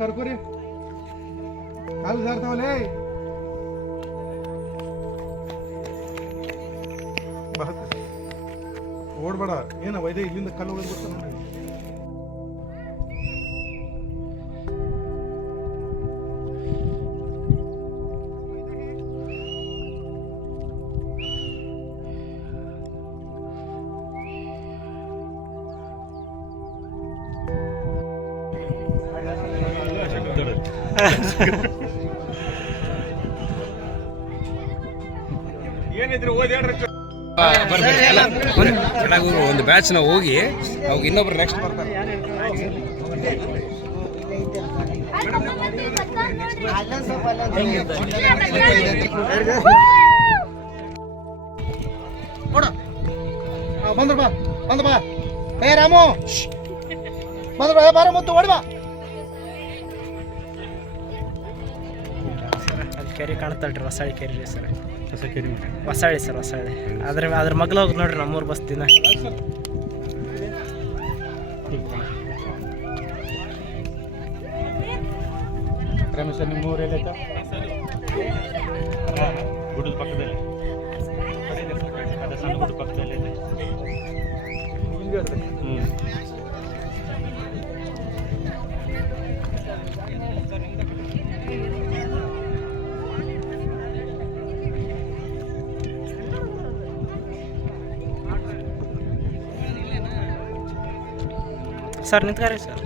ಕರ್ಕೋರಿ ಕಾಲು ಜಾರ್ತಾವಲ್ಲೇ ಓಡ್ಬೇಡ ಏನ ವೈದ್ಯ ಇಲ್ಲಿಂದ ಕಲ್ಲು ಹೋಗೋದು ಗೊತ್ತ ನನಗೆ ಏನಿದ್ರು ಒಂದು ಬ್ಯಾಚ್ ನಾವು ಹೋಗಿ ಅವಾಗ ಇನ್ನೊಬ್ರು ನೆಕ್ಸ್ಟ್ ಬರ್ತಾರೆ. ಬಂದ್ರ ಬಾ ಬಂದ ಬಾ ಏ ರಾಮು ಬಂದ್ರ ಬಾ ಬಾರ ಮುತ್ತು ಓಡಿ ಬಾ. ಕೆರೆ ಕಾಣ್ತಲ್ರಿ ಹೊಸಳ್ಳಿ ಕೆರೆ ರೀ ಸರ್. ಹೊಸಳ್ಳಿ ಸರ್ ಹೊಸಳ್ಳಿ ಅದ್ರ ಮಗ್ಲ ಹೋಗಿ ನೋಡ್ರಿ ನಮ್ಮೂರು ಬಸ್ ದಿನ ರಮೇಶ ನಿಮ್ಮೂರು ಎಲ್ಲೈತ ಗುಡ್ಡದ ಪಕ್ಕದಲ್ಲಿ ಸಣ್ಣ ಗುಡ್ಡ ಪಕ್ಕದಲ್ಲಿ ಸರ್ ನಿಂತ್ಕಾರಿ ಸರ್.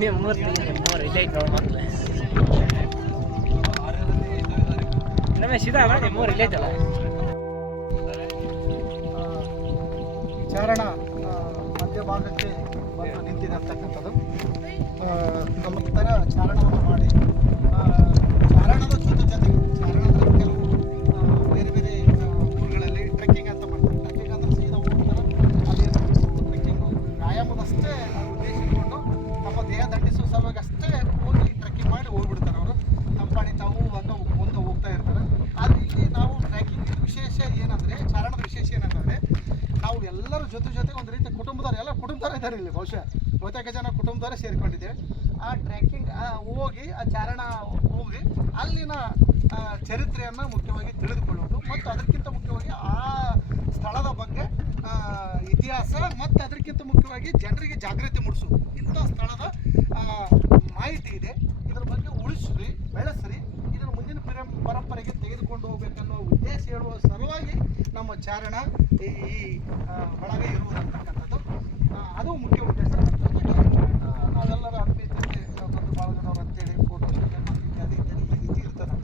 ನೀವು ಮೂರು ಇಲ್ಲೇ ಐತೆ ಮೊದಲು ನಮಗೆ ಸೀದಾ ಮಾಡಿ ಮೂರು ಇಲ್ಲೇ ಐತಲ್ಲ. ಚಾರಣ ಮಧ್ಯಭಾಗಕ್ಕೆ ಬಂದು ನಿಂತಿದೆ ಅಂತಕ್ಕಂಥದ್ದು. ನಮ್ಮ ಥರ ಚಾರಣವನ್ನು ಮಾಡಿ ಚಾರಣದ ಜೊತೆಗೆ ಚಾರಣದ ಕೆಲವು ಬೇರೆ ಬೇರೆ ಊರುಗಳಲ್ಲಿ ಟ್ರೆಕ್ಕಿಂಗ್ ಅಂತ ಮಾಡ್ತಾರೆ. ಟ್ರೆಕ್ಕಿಂಗ್ ಅಂದರೆ ಸೀದಾ ಹೋಗ್ತಾರೆ ಅಲ್ಲಿ ಟ್ರೆಕ್ಕಿಂಗು ವ್ಯಾಯಾಮದಷ್ಟೇ ಉದ್ದೇಶ ಇಟ್ಕೊಂಡು ನಮ್ಮ ದೇಹ ದಂಡಿಸುವ ಸಲುವಾಗಿ ಅಷ್ಟೇ ಹೋಗಿ ಟ್ರೆಕ್ಕಿಂಗ್ ಮಾಡಿ ಹೋಗ್ಬಿಡ್ತಾರೆ ಅವರು. ನಮ್ಮ ಪಾಣಿ ತಾವು ಅಂತ ಮುಂದೆ ಹೋಗ್ತಾ ಇರ್ತಾರೆ. ಆದರೆ ಇಲ್ಲಿ ನಾವು ಟ್ರೆಕ್ಕಿಂಗ್ ವಿಶೇಷ ಏನಂದರೆ ಚಾರಣದ ವಿಶೇಷ ಏನಂತಂದರೆ ನಾವು ಎಲ್ಲರೂ ಜೊತೆ ಒಂದು ರೀತಿ ಕುಟುಂಬದವ್ರು ಎಲ್ಲ ಕುಟುಂಬದವ್ರು ಇದ್ದಾರೆ ಇಲ್ಲಿ. ಬಹುಶಃ ಬಹುತೇಕ ಜನ ಕುಟುಂಬದವರೇ ಸೇರಿಕೊಂಡಿದ್ದೇವೆ. ಆ ಟ್ರೆಕ್ಕಿಂಗ್ ಹೋಗಿ ಆ ಚಾರಣ ಹೋಗಿ ಅಲ್ಲಿನ ಚರಿತ್ರೆಯನ್ನು ಮುಖ್ಯವಾಗಿ ತಿಳಿದುಕೊಳ್ಳೋದು ಮತ್ತು ಅದಕ್ಕಿಂತ ಮುಖ್ಯವಾಗಿ ಆ ಸ್ಥಳದ ಬಗ್ಗೆ ಇತಿಹಾಸ ಮತ್ತು ಅದಕ್ಕಿಂತ ಮುಖ್ಯವಾಗಿ ಜನರಿಗೆ ಜಾಗೃತಿ ಮೂಡಿಸೋದು. ಇಂಥ ಸ್ಥಳದ ಮಾಹಿತಿ ಇದೆ, ಇದರ ಬಗ್ಗೆ ಉಳಿಸ್ರಿ ಬೆಳೆಸ್ರಿ, ಇದನ್ನು ಮುಂದಿನ ಪರಂಪರೆಗೆ ತೆಗೆದುಕೊಂಡು ಹೋಗ್ಬೇಕನ್ನೋ ಉದ್ದೇಶ ಹೇಳುವ ಸಲುವಾಗಿ ನಮ್ಮ ಚಾರಣ ಈ ಒಳಗೆ ಇರುವುದಂತಕ್ಕಂಥದ್ದು ಅದು ಮುಖ್ಯ ಉದ್ದೇಶ. ನಾವೆಲ್ಲರ ಅನುಭವಿಸಿ ಬಂದು ಬಾಳಗದವ್ರು ಅಂತೇಳಿ ಫೋಟೋ ಇತ್ಯಾದಿ ಈ ರೀತಿ ಇರ್ತದೆ.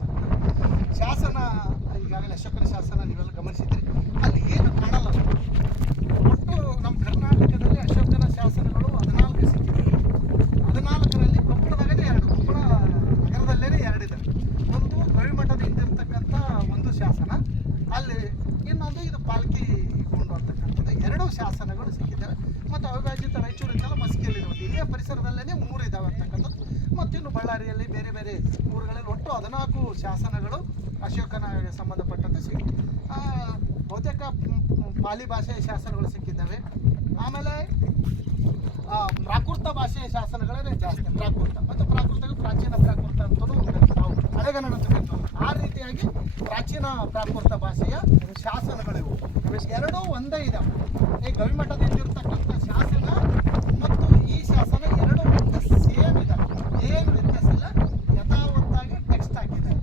ಶಾಸನ ಈಗಾಗಲೇ ಅಶೋಕನ ಶಾಸನ ನೀವೆಲ್ಲ ಗಮನಿಸಿದ್ರಿ. ಅಲ್ಲಿ ಏನು ಕಾಣಲ್ಲ. ಒಟ್ಟು ನಮ್ಮ ಕರ್ನಾಟಕದಲ್ಲಿ ಅಶೋಕನ ಶಾಸನಗಳು 14 ಸಿಕ್ಕಿದೆ. 14ರಲ್ಲಿ ಕೊಪ್ಪಳದಾಗಲೇ 2, ಕೊಪ್ಪಳ ನಗರದಲ್ಲೇ 2 ಇದೆ. ಒಂದು ಗವಿಮಠದ ಹಿಂದಿರ್ತಕ್ಕಂಥ ಒಂದು ಶಾಸನ, ಅಲ್ಲಿ ಇನ್ನೊಂದು ಇದು ಪಾಲ್ಕಿ ಕೊಂಡು ಅಂತಕ್ಕಂಥದ್ದು 2 ಶಾಸನಗಳು ಸಿಕ್ಕಿದ್ದಾವೆ. ಮತ್ತು ಅವಿಭಾಜಿತ ರಾಯಚೂರಿನೆಲ್ಲ ಮಸ್ಕಿಯಲ್ಲಿದೆ. ಇದೇ ಪರಿಸರದಲ್ಲೇ 3 ಇದ್ದಾವೆ ಅಂತಕ್ಕಂಥದ್ದು. ಮತ್ತು ಇನ್ನು ಬಳ್ಳಾರಿಯಲ್ಲಿ ಬೇರೆ ಬೇರೆ ಊರುಗಳಲ್ಲಿ ಒಟ್ಟು 14 ಶಾಸನಗಳು ಅಶೋಕನಿಗೆ ಸಂಬಂಧಪಟ್ಟಂತೆ ಸಿಕ್ಕಿದೆ. ಬಹುತೇಕ ಪಾಲಿ ಭಾಷೆಯ ಶಾಸನಗಳು ಸಿಕ್ಕಿದ್ದಾವೆ. ಆಮೇಲೆ ಪ್ರಾಕೃತ ಭಾಷೆಯ ಶಾಸನಗಳೇ ಜಾಸ್ತಿ. ಪ್ರಾಕೃತ ಮತ್ತು ಪ್ರಾಕೃತಕ್ಕೆ ಪ್ರಾಚೀನ ಪ್ರಾಕೃತ ಅಂತಲೂ ನಾವು ಹಳೆಗನ್ನಡ ಅಂತ ಕರಿತೀವಿ. ಆ ರೀತಿಯಾಗಿ ಪ್ರಾಚೀನ ಪ್ರಾಕೃತ ಭಾಷೆಯ ಶಾಸನಗಳಿವು. 2 ಒಂದೇ ಇದ್ದಾವೆ. ಈ ಗವಿಮಠದಿಂದ ಇರತಕ್ಕಂಥ ಶಾಸನ ಮತ್ತು ಈ ಶಾಸನ 2 ಒಂದೇ ಸೇಮ್ ಇದ್ದಾವೆ. ಏನು ವ್ಯತ್ಯಾಸ ಇಲ್ಲ, ಯಥಾವತ್ತಾಗಿ ಟೆಕ್ಸ್ಟ್ ಹಾಕಿದೆ.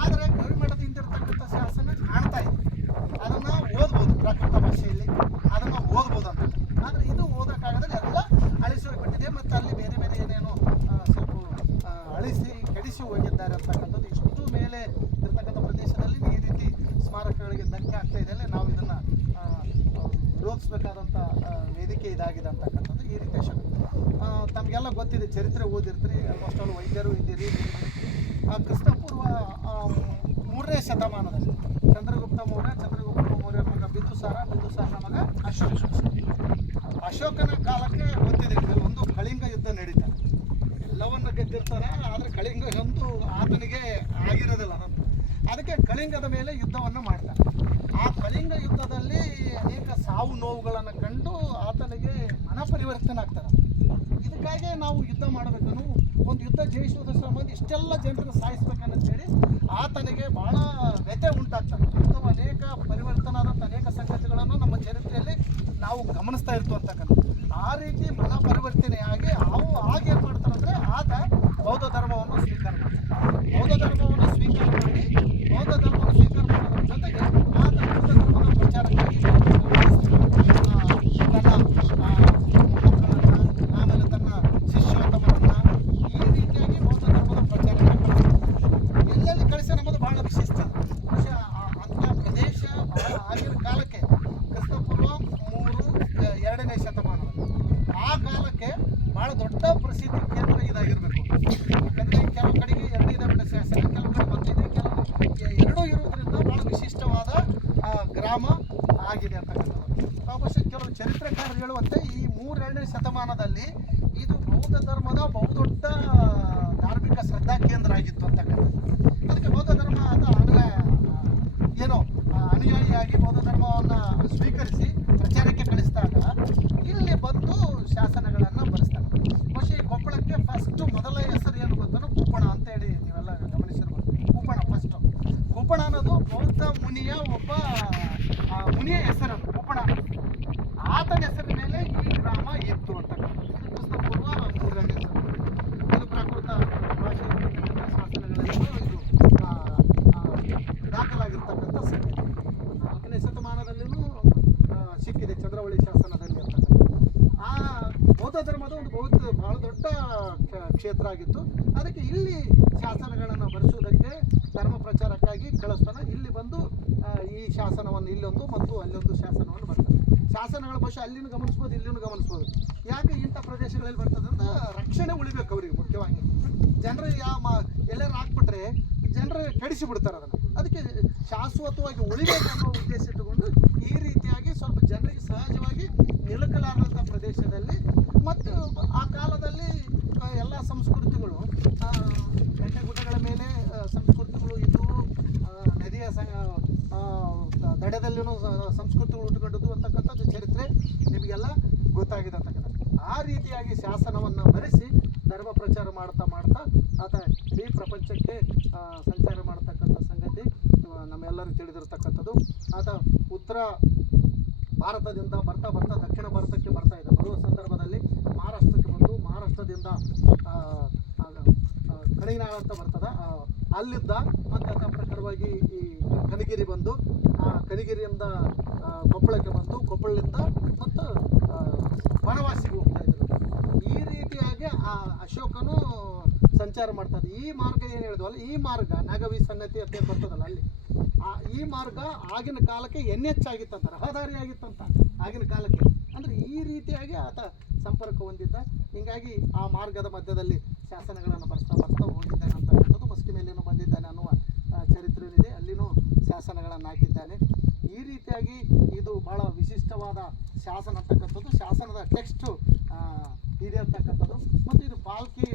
ಆದರೆ ಗವಿಮಠದಿಂದ ಇರತಕ್ಕಂಥ ಶಾಸನ ಕಾಣ್ತಾ ಇದೆ, ಅದನ್ನು ಓದ್ಬೋದು ಪ್ರಾಕೃತ ಭಾಷೆಯಲ್ಲಿ, ಅದನ್ನು ಓದ್ಬೋದು ಅಂತ. ಆದರೆ ಇದು ಓದೋಕ್ಕಾಗದಲ್ಲಿ ಎಲ್ಲ ಅಳಿಸಿ ಹೋಗಿಬಿಟ್ಟಿದೆ. ಮತ್ತು ಅಲ್ಲಿ ಬೇರೆ ಬೇರೆ ಏನೇನೋ ಸ್ವಲ್ಪ ಅಳಿಸಿ ಕೆಡಿಸಿ ಹೋಗಿದ್ದಾರೆ ಅಂತಕ್ಕಂಥದ್ದು. ಇಷ್ಟು ಮೇಲೆ ಇರ್ತಕ್ಕಂಥ ಪ್ರದೇಶದಲ್ಲಿ ಈ ರೀತಿ ಸ್ಮಾರಕಗಳಿಗೆ ಧಕ್ಕೆ ಆಗ್ತಾ ಇದೆ. ನಾವು ಇದನ್ನು ವಿರೋಧಿಸಬೇಕಾದಂಥ ವೇದಿಕೆ ಇದಾಗಿದೆ ಅಂತಕ್ಕಂಥದ್ದು. ಈ ರೀತಿ ತಮಗೆಲ್ಲ ಗೊತ್ತಿದೆ, ಚರಿತ್ರೆ ಓದಿರ್ತೀರಿ, ಆಲ್ಮೋಸ್ಟ್ ಆಲ್ ವೈದ್ಯರು ಇದ್ದೀರಿ. ಕ್ರಿಸ್ತಪೂರ್ವ 3ನೇ ಶತಮಾನದಲ್ಲಿ ಚಂದ್ರಗುಪ್ತ ಮೌರ್ಯರ ಮಗ ಬಿದ್ದು ಬಿಂದುಸಾರ ಮಗ ಅಶೋಕನ ಕಾಲಕ್ಕೆ ಗೊತ್ತಿದೆ ಒಂದು ಕಳಿಂಗ ಯುದ್ಧ ನಡೀತಾರೆ, ಎಲ್ಲವನ್ನ ಗೆದ್ದಿರ್ತಾರೆ. ಆದರೆ ಕಳಿಂಗ ಒಂದು ಆತನಿಗೆ ಆಗಿರೋದಿಲ್ಲ, ಅದಕ್ಕೆ ಕಳಿಂಗದ ಮೇಲೆ ಯುದ್ಧವನ್ನು ಮಾಡ್ತಾರೆ. ಆ ಕಳಿಂಗ ಯುದ್ಧದಲ್ಲಿ ಅನೇಕ ಸಾವು ನೋವುಗಳನ್ನು ಕಂಡು ಆತನಿಗೆ ಮನ ಪರಿವರ್ತನೆ ಆಗ್ತಾರೆ. ಇದಕ್ಕಾಗಿ ನಾವು ಯುದ್ಧ ಮಾಡಬೇಕನ್ನು, ಒಂದು ಯುದ್ಧ ಜಯಿಸುವುದರ ಸಂಬಂಧ ಇಷ್ಟೆಲ್ಲ ಜನರನ್ನು ಸಾಯಿಸ್ಬೇಕಂತೇಳಿ ಆತನಿಗೆ ಭಾಳ ವ್ಯಥೆ ಉಂಟಾಗ್ತದೆ. ಇಂಥವು ಅನೇಕ ಪರಿವರ್ತನಾದಂಥ ಅನೇಕ ಸಂಗತಿಗಳನ್ನು ನಮ್ಮ ಚರಿತ್ರೆಯಲ್ಲಿ ನಾವು ಗಮನಿಸ್ತಾ ಇರ್ತೀವಿ ಅಂತಕ್ಕಂಥ. ಆ ರೀತಿ ಮನ ಪರಿವರ್ತನೆಯಾಗಿ ಆಗೇನು ಮಾಡ್ತಾರೆ ಅಂದರೆ ಆತ ಬೌದ್ಧ ಧರ್ಮವನ್ನು ಸ್ವೀಕಾರ ಮಾಡ್ತಾರೆ. ಬೌದ್ಧ ಧರ್ಮವನ್ನು ಸ್ವೀಕಾರ ಮಾಡೋದ್ರ ಜೊತೆಗೆ ಆತ ಬೌದ್ಧ ಧರ್ಮದ ಪ್ರಚಾರಕ್ಕಾಗಿ ಆಮೇಲೆ ತನ್ನ ಶಿಷ್ಯೋತ್ತಮರನ್ನ ಈ ರೀತಿಯಾಗಿ ಬೌದ್ಧ ಧರ್ಮದ ಪ್ರಚಾರಕ್ಕೆ ಎಲ್ಲೆಲ್ಲಿ ಕಳಿಸಿ ನಮ್ಮದು ಬಹಳ ವಿಶಿಷ್ಟ ಅಂಥ ಪ್ರದೇಶ ಆಗಿನ ಕಾಲಕ್ಕೆ ಕ್ರಿಸ್ತಪೂರ್ವ 2ನೇ ಶತಮಾನದಲ್ಲಿ ಆ ಕಾಲಕ್ಕೆ ಬಹಳ ದೊಡ್ಡ ಪ್ರಸಿದ್ಧಿ ಕೇಂದ್ರ ಇದಾಗಿರಬೇಕು. ಯಾಕಂದರೆ ಕೆಲವು ಕಡೆಗೆ 2 ದೊಡ್ಡ ಶಾಸನ, ಕೆಲವು ಕಡೆ ಬಂದಿದೆ, ಕೆಲವು ಎರಡೂ ಇರುವುದರಿಂದ ಬಹಳ ವಿಶಿಷ್ಟವಾದ ಗ್ರಾಮ ಆಗಿದೆ ಅಂತಕ್ಕಂಥದ್ದು. ಬಹುಶಃ ಕೆಲವು ಚರಿತ್ರೆಕಾರರು ಹೇಳುವಂತೆ ಈ 2ನೇ ಶತಮಾನದಲ್ಲಿ ಇದು ಬೌದ್ಧ ಧರ್ಮದ ಬಹುದೊಡ್ಡ ಧಾರ್ಮಿಕ ಶ್ರದ್ಧಾ ಕೇಂದ್ರ ಆಗಿತ್ತು ಅಂತಕ್ಕಂಥದ್ದು. ಅದಕ್ಕೆ ಬೌದ್ಧ ಧರ್ಮ ಅನುಯಾಯಿಯಾಗಿ ಬೌದ್ಧ ಧರ್ಮವನ್ನು ಸ್ವೀಕರಿಸಿ ಪ್ರಚಾರಕ್ಕೆ ಕಳಿಸಿದಾಗ ಇಲ್ಲಿ ಬಂದು ಶಾಸನಗಳನ್ನು ಬರೆಸ್ತಾರೆ. ಬಹುಶಃ ಕೊಪ್ಪಳಕ್ಕೆ ಮೊದಲ ಹೆಸರು ಏನು ಗೊತ್ತೋ ಕುಪ್ಪಣ ಅಂತೇಳಿ ನೀವೆಲ್ಲ ಗಮನಿಸಿರ್ಬೋದು. ಕುಪ್ಪಣ ಅನ್ನೋದು ಬೌದ್ಧ ಮುನಿಯ ಒಬ್ಬ ಮುನಿಯ ಹೆಸರು ಕುಪ್ಪಣ. ಆತನ ಹೆಸರಿನ ಮೇಲೆ ಈ ಗ್ರಾಮ ಇತ್ತು ಅಂತಕ್ಕಂಥದ್ದು. ಇದು ಕ್ರಿಸ್ತಪೂರ್ವ 3ನೇ ಹೆಸರು. ಇದು ಪ್ರಾಕೃತ ಭಾಷೆಯಲ್ಲಿ ಶಾಸನಗಳಲ್ಲೂ ಇದು ದಾಖಲಾಗಿರ್ತಕ್ಕಂಥ ಸಂಗತಿ. 4ನೇ ಶತಮಾನದಲ್ಲಿಯೂ ಸಿಕ್ಕಿದೆ ಚಂದ್ರವಳ್ಳಿ ಶಾಸನದಲ್ಲಿ ಅಂತಕ್ಕಂಥದ್ದು. ಆ ಬೌದ್ಧ ಧರ್ಮದ ಒಂದು ಬಹಳ ದೊಡ್ಡ ಕ್ಷೇತ್ರ ಆಗಿತ್ತು. ಅದಕ್ಕೆ ಇಲ್ಲಿ ಶಾಸನಗಳನ್ನು ಬರೆಸುವುದಕ್ಕೆ ಧರ್ಮ ಪ್ರಚಾರಕ್ಕಾಗಿ ಕಳಿಸ್ತಾನೆ. ಇಲ್ಲಿ ಬಂದು ಈ ಶಾಸನವನ್ನು ಇಲ್ಲೊಂದು ಮತ್ತು ಅಲ್ಲೊಂದು ಶಾಸನವನ್ನು ಬರ್ತಾರೆ. ಶಾಸನಗಳ ಬಹುಶಃ ಅಲ್ಲಿನೂ ಗಮನಿಸ್ಬೋದು, ಇಲ್ಲಿನೂ ಗಮನಿಸ್ಬೋದು. ಯಾಕೆ ಇಂಥ ಪ್ರದೇಶಗಳಲ್ಲಿ ಬರ್ತದೆ ಅಂತ ರಕ್ಷಣೆ ಉಳಿಬೇಕು ಅವರಿಗೆ. ಮುಖ್ಯವಾಗಿ ಜನರು ಎಲ್ಲರೂ ಹಾಕ್ಬಿಟ್ರೆ ಜನರು ಕೆಡಿಸಿ ಬಿಡ್ತಾರೆ ಅದನ್ನು. ಅದಕ್ಕೆ ಶಾಶ್ವತವಾಗಿ ಉಳಿಬೇಕು ಅನ್ನೋ ಉದ್ದೇಶ ಇಟ್ಟುಕೊಂಡು ಈ ರೀತಿಯಾಗಿ ಸ್ವಲ್ಪ ಜನರಿಗೆ ಸಹಜವಾಗಿ ನಿಲುಕಲಾದಂಥ ಪ್ರದೇಶದಲ್ಲಿ ಮತ್ತು ಆ ಕಾಲದಲ್ಲಿ ಎಲ್ಲ ಸಂಸ್ಕೃತಿಗಳು ಬೆಟ್ಟಗುಡ್ಡಗಳ ಮೇಲೆ ಸಂಸ್ಕೃತಿಗಳು ಇದ್ದವು, ನದಿಯ ದಡದಲ್ಲಿನೂ ಸಂಸ್ಕೃತಿಗಳು ಉಟ್ಕೊಂಡದ್ದು ಅಂತಕ್ಕಂಥದ್ದು ಚರಿತ್ರೆ ನಿಮಗೆಲ್ಲ ಗೊತ್ತಾಗಿದೆ ಅಂತಕ್ಕಂಥ. ಆ ರೀತಿಯಾಗಿ ಶಾಸನವನ್ನು ಬರೆಸಿ ಧರ್ಮ ಪ್ರಚಾರ ಮಾಡ್ತಾ ಆತ ಇಡೀ ಪ್ರಪಂಚಕ್ಕೆ ಸಂಚಾರ ಮಾಡತಕ್ಕಂಥ ಸಂಗತಿ ನಮ್ಮೆಲ್ಲರಿಗೂ ತಿಳಿದಿರತಕ್ಕಂಥದ್ದು. ಆತ ಉತ್ತರ ಭಾರತದಿಂದ ಬರ್ತಾ ದಕ್ಷಿಣ ಭಾರತಕ್ಕೆ ಬರ್ತಾ ಇದೆ. ಬರುವ ಸಂದರ್ಭದಲ್ಲಿ ಮಹಾರಾಷ್ಟ್ರಕ್ಕೆ ಬಂದು ಮಹಾರಾಷ್ಟ್ರದಿಂದ ಕಣಿನಾಳ ಅಂತ ಬರ್ತದೆ, ಅಲ್ಲಿದ್ದ ಮತ್ತು ಅದ ಪ್ರಕಾರವಾಗಿ ಈ ಕನಗಿರಿ ಬಂದು ಕನಗಿರಿಯಿಂದ ಕೊಪ್ಪಳಕ್ಕೆ ಬಂದು ಕೊಪ್ಪಳದಿಂದ ಮತ್ತು ವನವಾಸಿಗೆ ಹೋಗ್ತಾ ಇದ್ರು. ಈ ರೀತಿಯಾಗಿ ಆ ಅಶೋಕನು ಸಂಚಾರ ಮಾಡ್ತದೆ. ಈ ಮಾರ್ಗ ಏನು ಹೇಳಿದ್ವಲ್ಲ, ಈ ಮಾರ್ಗ ನಾಗವಿ ಸನ್ನತಿ ಅಂತ ಬರ್ತದಲ್ಲ ಅಲ್ಲಿ, ಈ ಮಾರ್ಗ ಆಗಿನ ಕಾಲಕ್ಕೆ NH ಆಗಿತ್ತಂತ, ರಹದಾರಿ ಆಗಿತ್ತಂತ ಆಗಿನ ಕಾಲಕ್ಕೆ. ಅಂದರೆ ಈ ರೀತಿಯಾಗಿ ಆತ ಸಂಪರ್ಕ ಹೊಂದಿದ್ದ. ಹೀಗಾಗಿ ಆ ಮಾರ್ಗದ ಮಧ್ಯದಲ್ಲಿ ಶಾಸನಗಳನ್ನು ಬರ್ತಾ ಹೋಗಿದ್ದಾನೆ ಅಂತಕ್ಕಂಥದ್ದು. ಮಸ್ಕಿ ಮೇಲೇನೂ ಬಂದಿದ್ದಾನೆ ಅನ್ನುವ ಚರಿತ್ರೆ ಇದೆ, ಅಲ್ಲಿನೂ ಶಾಸನಗಳನ್ನು ಹಾಕಿದ್ದಾನೆ. ಈ ರೀತಿಯಾಗಿ ಇದು ಭಾಳ ವಿಶಿಷ್ಟವಾದ ಶಾಸನ ಅಂತಕ್ಕಂಥದ್ದು. ಶಾಸನದ ಟೆಕ್ಸ್ಟು ಇದೆ ಅಂತಕ್ಕಂಥದ್ದು. ಮತ್ತು ಇದು ಪಾಲ್ಕಿ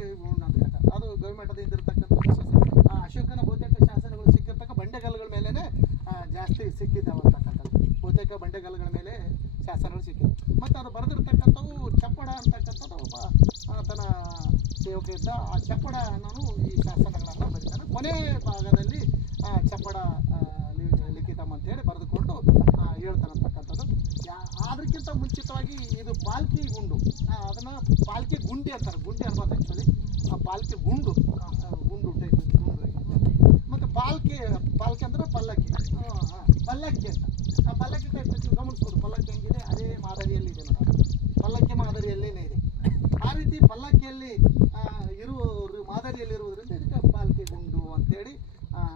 ಅಂತಕ್ಕಂಥ ಅದು ಗವಿಮಠದಿಂದ ಇರತಕ್ಕಂಥದ್ದು. ಅಶೋಕನ ಬಹುತೇಕ ಶಾಸನಗಳು ಸಿಕ್ಕಿರ್ತಕ್ಕ ಬಂಡೆಗಲ್ಲುಗಳ ಮೇಲೇ ಜಾಸ್ತಿ ಸಿಕ್ಕಿದ್ದಾವೆ ಅಂತಕ್ಕಂಥದ್ದು. ಬಹುತೇಕ ಬಂಡೆಗಲ್ಲುಗಳ ಮೇಲೆ ಶಾಸನಗಳು ಸಿಕ್ಕಿವೆ. ಮತ್ತು ಅದು ಬರೆದಿರ್ತಕ್ಕಂಥವು ಚಪ್ಪಡ ಅಂತಕ್ಕಂಥದ್ದು ಒಬ್ಬ ಆತನ ಸೇವಕ ಇದ್ದ. ಆ ಚಪ್ಪಡ ಅನ್ನೋನು ಈ ಶಾಸನಗಳನ್ನು ಬರೀತಾನೆ. ಕೊನೆ ಭಾಗದಲ್ಲಿ ಚಪ್ಪಡ ಲಿಖಿತಮ್ ಅಂತೇಳಿ ಬರೆದುಕೊಂಡು ಹೇಳ್ತಾನಂತಕ್ಕಂಥದ್ದು. ಅದಕ್ಕಿಂತ ಮುಂಚಿತವಾಗಿ ಇದು ಪಾಲ್ಕಿ ಗುಂಡು, ಅದನ್ನು ಪಾಲ್ಕಿ ಗುಂಡಿ ಅಂತಾರೆ. ಗುಂಡಿ ಅನ್ಬೋದು ಆ್ಯಕ್ಚುಲಿ. ಆ ಪಾಲ್ಕಿ ಗುಂಡು ಟೈಪ್ ಗುಂಡು. ಮತ್ತು ಪಾಲ್ಕಿ ಅಂದರೆ ಪಲ್ಲಕ್ಕಿ ಅಂತ. ಆ ಪಲ್ಲಕ್ಕಿ ಟೈಪ್ ಗಮನಿಸ್ಬೋದು. ಪಲ್ಲಕ್ಕಿ ಹೆಂಗಿದೆ ಅದೇ ಮಾದರಿಯಲ್ಲಿದೆ ನೋಡಿ, ಪಲ್ಲಕ್ಕಿ ಮಾದರಿಯಲ್ಲೇ ಇದೆ. ಆ ರೀತಿ ಪಲ್ಲಕ್ಕಿಯಲ್ಲಿ ಮಾದರಿಯಲ್ಲಿರುವುದರಿಂದ ಇದಕ್ಕೆ ಪಾಲ್ಕಿ ಗುಂಡು ಅಂತೇಳಿ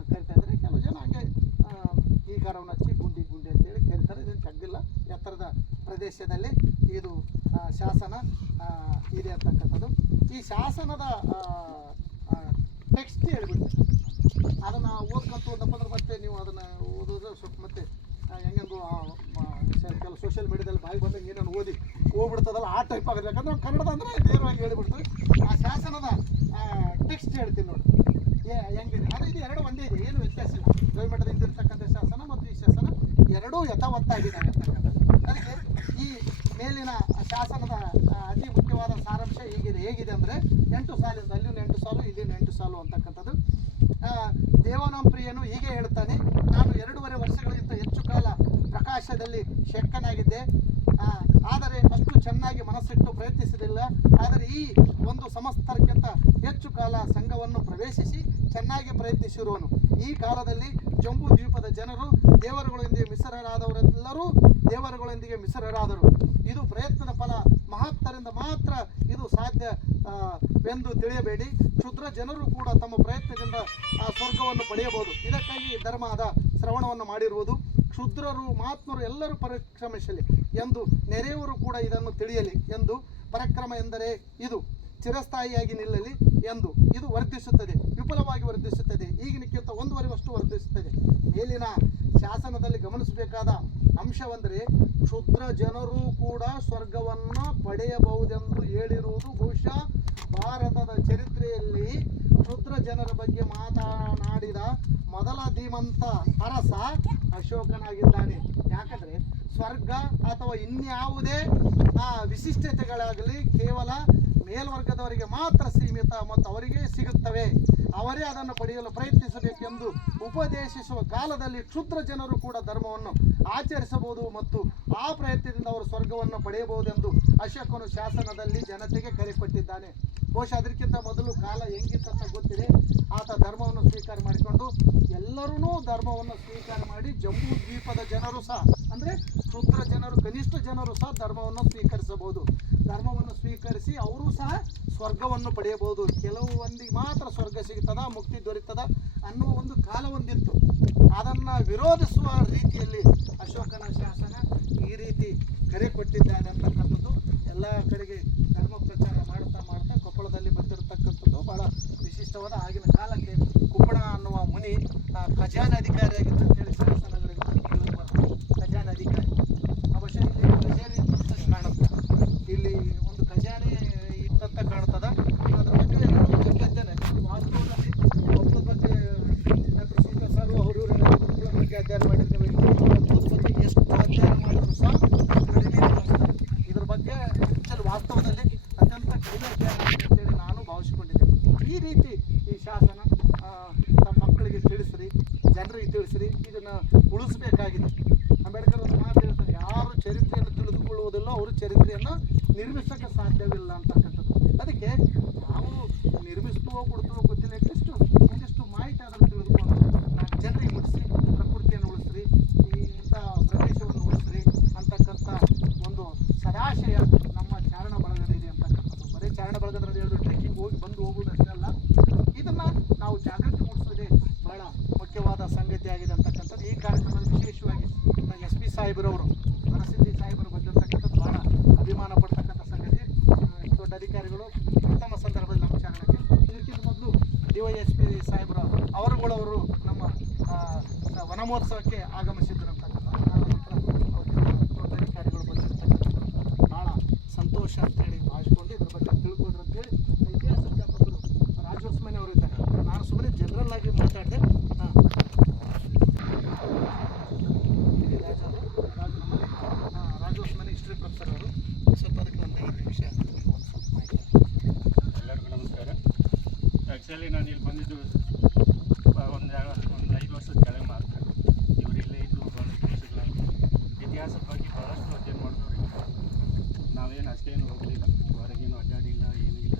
ಕರಿತಾ ಇದ್ದಾರೆ. ಕೆಲವು ಜನ ಹಾಗೆ ಈ ಕಾರವನ್ನು ಹಚ್ಚಿ ಗುಂಡಿ ಅಂತೇಳಿ ಕರೀತಾರೆ. ಇದನ್ನು ತಗ್ಗಿಲ್ಲ, ಎತ್ತರದ ಪ್ರದೇಶದಲ್ಲಿ ಇದು ಶಾಸನ ಇದೆ ಅಂತಕ್ಕಂಥದ್ದು. ಈ ಶಾಸನದ ಟೆಕ್ಸ್ಟ್ ಹೇಳ್ಬಿಡ್ತಾರೆ. ಅದನ್ನು ಓದ್ಕೊಂತ ಹೋದಪ್ಪ ಅಂದ್ರೆ ಮತ್ತೆ ನೀವು ಅದನ್ನು ಓದೋದು ಸ್ವಲ್ಪ ಮತ್ತೆ ಹೆಂಗೆಂದು ಕೆಲವು ಸೋಷಿಯಲ್ ಮೀಡಿಯಾದಲ್ಲಿ ಬಾಯಿ ಬಂದಂಗೆ ಏನೇನು ಓದಿ ಹೋಗ್ಬಿಡ್ತದಲ್ಲ ಆ ಟೈಪ್ ಆಗೋದು. ಯಾಕಂದ್ರೆ ಕನ್ನಡದ ಅಂದರೆ ನೇರವಾಗಿ ಹೇಳಿಬಿಡ್ತೀವಿ. ಆ ಶಾಸನದ ಟೆಕ್ಸ್ಟ್ ಹೇಳ್ತೀನಿ ನೋಡಿ ಹೆಂಗಿದೆ. ಅದು ಇದು ಎರಡು ಒಂದೇ ಇದೆ, ಏನು ವ್ಯತ್ಯಾಸ ಇಲ್ಲ. ಗವಿಮಠದ ಹಿಂದಿರ್ತಕ್ಕಂಥ ಶಾಸನ ಮತ್ತು ಈ ಶಾಸನ ಎರಡೂ ಯಥಾವತ್ತಾಗಿದ್ದಾವೆ ಅಂತಕ್ಕಂಥದ್ದು. ಅದಕ್ಕೆ ಈ ಮೇಲಿನ ಶಾಸನದ ಅತಿ ಮುಖ್ಯವಾದ ಸಾರಾಂಶ ಹೇಗಿದೆ ಅಂದರೆ 8 ಸಾಲಿಂದ ಅಲ್ಲಿನ 8 ಸಾಲು ಇಲ್ಲಿನ 8 ಸಾಲು ಅಂತಕ್ಕಂಥದ್ದು. ದೇವನಾಂಪ್ರಿಯನು ಹೀಗೆ ಹೇಳ್ತಾನೆ, ನಾನು 2.5 ವರ್ಷಗಳಿಗಿಂತ ಹೆಚ್ಚು ಕಾಲ ಪ್ರಕಾಶದಲ್ಲಿ ಶೆಕ್ಕನಾಗಿದ್ದೆ, ಆದರೆ ಅಷ್ಟು ಚೆನ್ನಾಗಿ ಮನಸ್ಸಿಟ್ಟು ಪ್ರಯತ್ನಿಸಿದಿಲ್ಲ. ಆದರೆ ಈ ಒಂದು ಸಂವತ್ಸರಕ್ಕಿಂತ ಹೆಚ್ಚು ಕಾಲ ಸಂಘವನ್ನು ಪ್ರವೇಶಿಸಿ ಚೆನ್ನಾಗಿ ಪ್ರಯತ್ನಿಸಿರುವನು. ಈ ಕಾಲದಲ್ಲಿ ಜಂಬೂ ದ್ವೀಪದ ಜನರು ದೇವರುಗಳೊಂದಿಗೆ ಮಿಶ್ರರಾದವರೆಲ್ಲರೂ ದೇವರುಗಳೊಂದಿಗೆ ಮಿಶ್ರರಾದರು. ಇದು ಪ್ರಯತ್ನದ ಫಲ, ಮಹತ್ತರಿಂದ ಮಾತ್ರ ಇದು ಸಾಧ್ಯವೆಂದು ತಿಳಿಯಬೇಡಿ. ಕ್ಷುದ್ರ ಜನರು ಕೂಡ ತಮ್ಮ ಪ್ರಯತ್ನದಿಂದ ಆ ಸ್ವರ್ಗವನ್ನು ಪಡೆಯಬಹುದು. ಇದಕ್ಕಾಗಿ ಧರ್ಮದ ಶ್ರವಣವನ್ನು ಮಾಡಿರುವುದು. ಕ್ಷುದ್ರರು ಮಹಾತ್ಮರು ಎಲ್ಲರೂ ಪರಿಶ್ರಮಿಸಲಿ ಎಂದು ನೆರೆಯವರು ಕೂಡ ಇದನ್ನು ತಿಳಿಯಲಿ ಎಂದು. ಪರಾಕ್ರಮ ಎಂದರೆ ಇದು ಚಿರಸ್ಥಾಯಿಯಾಗಿ ನಿಲ್ಲಲಿ ಎಂದು ಇದು ವರ್ಧಿಸುತ್ತದೆ, ವಿಪುಲವಾಗಿ ವರ್ಧಿಸುತ್ತದೆ, ಈಗಿನಕ್ಕಿಂತ 1.5 ವರ್ಧಿಸುತ್ತದೆ. ಮೇಲಿನ ಶಾಸನದಲ್ಲಿ ಗಮನಿಸಬೇಕಾದ ಅಂಶವೆಂದರೆ ಕ್ಷುದ್ರ ಜನರು ಕೂಡ ಸ್ವರ್ಗವನ್ನು ಪಡೆಯಬಹುದೆಂದು ಹೇಳಿರುವುದು. ಬಹುಶಃ ಭಾರತದ ಚರಿತ್ರೆಯಲ್ಲಿ ಕ್ಷುದ್ರ ಜನರ ಬಗ್ಗೆ ಮಾತನಾಡಿದ ಮೊದಲ ಧೀಮಂತ ಅರಸ ಅಶೋಕನಾಗಿದ್ದಾನೆ. ಯಾಕಂದರೆ ಸ್ವರ್ಗ ಅಥವಾ ಇನ್ಯಾವುದೇ ವಿಶಿಷ್ಟತೆಗಳಾಗಲಿ ಕೇವಲ ಮೇಲ್ವರ್ಗದವರಿಗೆ ಮಾತ್ರ ಸೀಮಿತ ಮತ್ತು ಅವರಿಗೆ ಸಿಗುತ್ತವೆ, ಅವರೇ ಅದನ್ನು ಪಡೆಯಲು ಪ್ರಯತ್ನಿಸಬೇಕೆಂದು ಉಪದೇಶಿಸುವ ಕಾಲದಲ್ಲಿ ಕ್ಷುದ್ರ ಜನರು ಕೂಡ ಧರ್ಮವನ್ನು ಆಚರಿಸಬಹುದು ಮತ್ತು ಆ ಪ್ರಯತ್ನದಿಂದ ಅವರು ಸ್ವರ್ಗವನ್ನು ಪಡೆಯಬಹುದೆಂದು ಅಶೋಕನು ಶಾಸನದಲ್ಲಿ ಜನತೆಗೆ ಕರೆ ಕೊಟ್ಟಿದ್ದಾನೆ. ಬಹುಶಃ ಅದಕ್ಕಿಂತ ಮೊದಲು ಕಾಲ ಹೆಂಗಿತ್ತಂತ ಗೊತ್ತಿದೆ. ಆತ ಧರ್ಮವನ್ನು ಸ್ವೀಕಾರ ಮಾಡಿಕೊಂಡು ಎಲ್ಲರೂ ಧರ್ಮವನ್ನು ಸ್ವೀಕಾರ ಮಾಡಿ ಜಂಬೂ ದ್ವೀಪದ ಜನರು ಸಹ ಅಂದರೆ ಕ್ಷುದ್ರ ಜನರು, ಕನಿಷ್ಠ ಜನರು ಸಹ ಧರ್ಮವನ್ನು ಸ್ವೀಕರಿಸಬಹುದು. ಧರ್ಮವನ್ನು ಸ್ವೀಕರಿಸಿ ಅವರು ಸಹ ಸ್ವರ್ಗವನ್ನು ಪಡೆಯಬಹುದು. ಕೆಲವು ಮಂದಿಗೆ ಮಾತ್ರ ಸ್ವರ್ಗ ಸಿಗ್ತದ, ಮುಕ್ತಿ ದೊರೀತದ ಅನ್ನುವ ಒಂದು ಕಾಲ ಒಂದಿತ್ತು. ಅದನ್ನು ವಿರೋಧಿಸುವ ರೀತಿಯಲ್ಲಿ ಅಶೋಕನ ಶಾಸನ ಈ ರೀತಿ ಕರೆ ಕೊಟ್ಟಿದ್ದಾನೆ ಅಂತಕ್ಕಂಥದ್ದು. ಎಲ್ಲ ಕಡೆಗೆ ಧರ್ಮ ಪ್ರಚಾರ ಮಾಡ್ತಾ ಮಾಡ್ತಾ ಕೊಪ್ಪಳದಲ್ಲಿ ಬಂದಿರತಕ್ಕಂಥದ್ದು ಬಹಳ ವಿಶಿಷ್ಟವಾದ. ಆಗಿನ ಕಾಲಕ್ಕೆ ಕುಪ್ಪಣ ಅನ್ನುವ ಮುನಿ ಖಜಾನಾಧಿಕಾರಿಯಾಗಿದ್ದ ಅಂತೇಳಿ ಶಾಸನಗಳಿಗೆ ಖಜಾನಾಧಿಕಾರಿ. ಅವಶ್ಯ ಇಲ್ಲಿ ಕಚೇರಿ ಇತ್ತಂತ ಕಾಣುತ್ತೆ, ಇಲ್ಲಿ ಒಂದು ಖಜಾನೆ ಇತ್ತಂತ ಕಾಣ್ತದ. ಅದ್ರ ಬಗ್ಗೆ ಇದ್ದೇನೆ ವಾಸ್ತವದಲ್ಲಿ ಒಬ್ಬರ ಬಗ್ಗೆ ಡಾಕ್ಟರ್ ಸುಂಕ ಸರ್ ಅವರು ಇವರು ಬಗ್ಗೆ ಅಧ್ಯಯನ ಮಾಡಿದ್ದೇವೆ. ಬಗ್ಗೆ ಎಷ್ಟು ಅಧ್ಯಯನ ಮಾಡಿದ್ರು ಸಹ ಇದ್ರ ಬಗ್ಗೆ ವಾಸ್ತವದಲ್ಲಿ ಅತ್ಯಂತ ಕಡಿಮೆ ಅಧ್ಯಯನ ಅಂತೇಳಿ ನಾನು ಭಾವಿಸಿಕೊಂಡಿದ್ದೇನೆ. ಈ ರೀತಿ ಈ ಶಾಸನ ತಮ್ಮ ಮಕ್ಕಳಿಗೆ ತಿಳಿಸ್ರಿ, ಜನರಿಗೆ ತಿಳಿಸ್ರಿ, ಇದನ್ನು ಉಳಿಸ್ಬೇಕಾಗಿದೆ. ಅಂಬೇಡ್ಕರ್ ಒಂದು ಮಾತು ಹೇಳ್ತಾರೆ, ಯಾರು ಚರಿತ್ರೆಯನ್ನು ತಿಳಿದುಕೊಳ್ಳುವುದಿಲ್ಲ ಅವರು ಚರಿತ್ರೆಯನ್ನು ನಿರ್ಮಿಸೋಕ್ಕೆ ಸಾಧ್ಯವಿಲ್ಲ ಅಂತಕ್ಕಂಥದ್ದು. ಅದಕ್ಕೆ ನಾವು ನಿರ್ಮಿಸ್ತವೋ ಕೊಡ್ತವೋ ಗೊತ್ತಿಲ್ಲ, ಒಂದಿಷ್ಟು ಮಾಹಿತಿ ಅದನ್ನು ತಿಳಿದುಕೊಂಡು ಜನರಿಗೆ ಮುಟ್ಟಿಸಿ ಪ್ರಕೃತಿಯನ್ನು ಉಳಿಸ್ರಿ, ಇಂಥ ಪ್ರದೇಶವನ್ನು ಉಳಿಸ್ರಿ ಅಂತಕ್ಕಂಥ ಒಂದು ಸದಾಶಯ ನಮ್ಮ ಚಾರಣ ಬಳಗದಿದೆ ಅಂತಕ್ಕಂಥದ್ದು. ಬರೀ ಚಾರಣ ಬಳಗದಲ್ಲಿ ಹೇಳಿದ್ರು ಟ್ರೆಕ್ಕಿಂಗ್ ಹೋಗಿ ಬಂದು ಹೋಗುವುದು ಅಷ್ಟೇ ಅಲ್ಲ, ಇದನ್ನು ನಾವು ಜಾಗೃತಿ ಮೂಡಿಸೋದೇ ಬಹಳ ಮುಖ್ಯವಾದ ಸಂಗತಿಯಾಗಿದೆ ಅಂತಕ್ಕಂಥದ್ದು. ಈ ಕಾರ್ಯಕ್ರಮದಲ್ಲಿ ವಿಶೇಷವಾಗಿ SP ಸಾಹೇಬರವರು, ವರಸಿದ್ದಿ ಸಾಹೇಬರು ಬಂದಿರತಕ್ಕಂಥದ್ದು ಬಹಳ ಅಭಿಮಾನ ಪಡ್ತಕ್ಕಂಥ ಸಂಗತಿ. ದೊಡ್ಡ ಅಧಿಕಾರಿಗಳು ಪ್ರಥಮ ಸಂದರ್ಭದಲ್ಲಿ ನಮ್ಮ ಚಾರಣಕ್ಕೆ, ಇದಕ್ಕಿಂತ ಮೊದಲು DYSP ಸಾಹೇಬರ ಅವರುಗಳವರು ನಮ್ಮ ವನಮಹೋತ್ಸವಕ್ಕೆ ಆಗಮಿಸಿದ್ರು ದೊಡ್ಡ ಅಧಿಕಾರಿಗಳು ಬಂದಿರತಕ್ಕಂಥದ್ದು ಭಾಳ ಸಂತೋಷ ಅಂತೇಳಿ ಭಾವಿಸ್ಕೊಂಡು ಇದ್ರ ಬಗ್ಗೆ ತಿಳ್ಕೊಂಡ್ರು ಅಂತೇಳಿ ಇತಿಹಾಸ ಅಧ್ಯಾಪಕರು ರಾಜೋಸ್ಮನಿ ಅವರು ಇದ್ದಾರೆ. ನಾನು ಸುಮ್ಮನೆ ಜನರಲ್ ಆಗಿ ಮಾತಾಡಿದೆ. ರಾಜೋಸ್ಮನಿ ಹಿಸ್ಟ್ರಿ ಪ್ರೊಫೆಸರ್ ಅವರು ಸ್ವಲ್ಪ ಅದಕ್ಕೆ ಒಂದು 5 ನಿಮಿಷ ಒಂದು ಸ್ವಲ್ಪ ಮಾಹಿತಿ. ಎಲ್ಲರಿಗೂ ನಮಸ್ಕಾರ. ಆ್ಯಕ್ಚುಲಿ ನಾನು ಇಲ್ಲಿ ಬಂದಿದ್ದು ಒಂದು 5 ವರ್ಷದ ಕೆಳಗೆ ಮಾತ್ರ. ಇವರು ಇಲ್ಲೇ ಇದ್ದು ಭಾಳಷ್ಟು ವರ್ಷಗಳಾಗಿ ಇತಿಹಾಸದ ಬಗ್ಗೆ ಭಾಳಷ್ಟು ಅಧ್ಯಯನ ಮಾಡಿದವ್ರು. ನಾವೇನು ಅಷ್ಟೇನು ಹೋಗಲಿಲ್ಲ, ಹೊರಗೇನು ಅಡ್ಡಾಡಿಲ್ಲ, ಏನಿಲ್ಲ.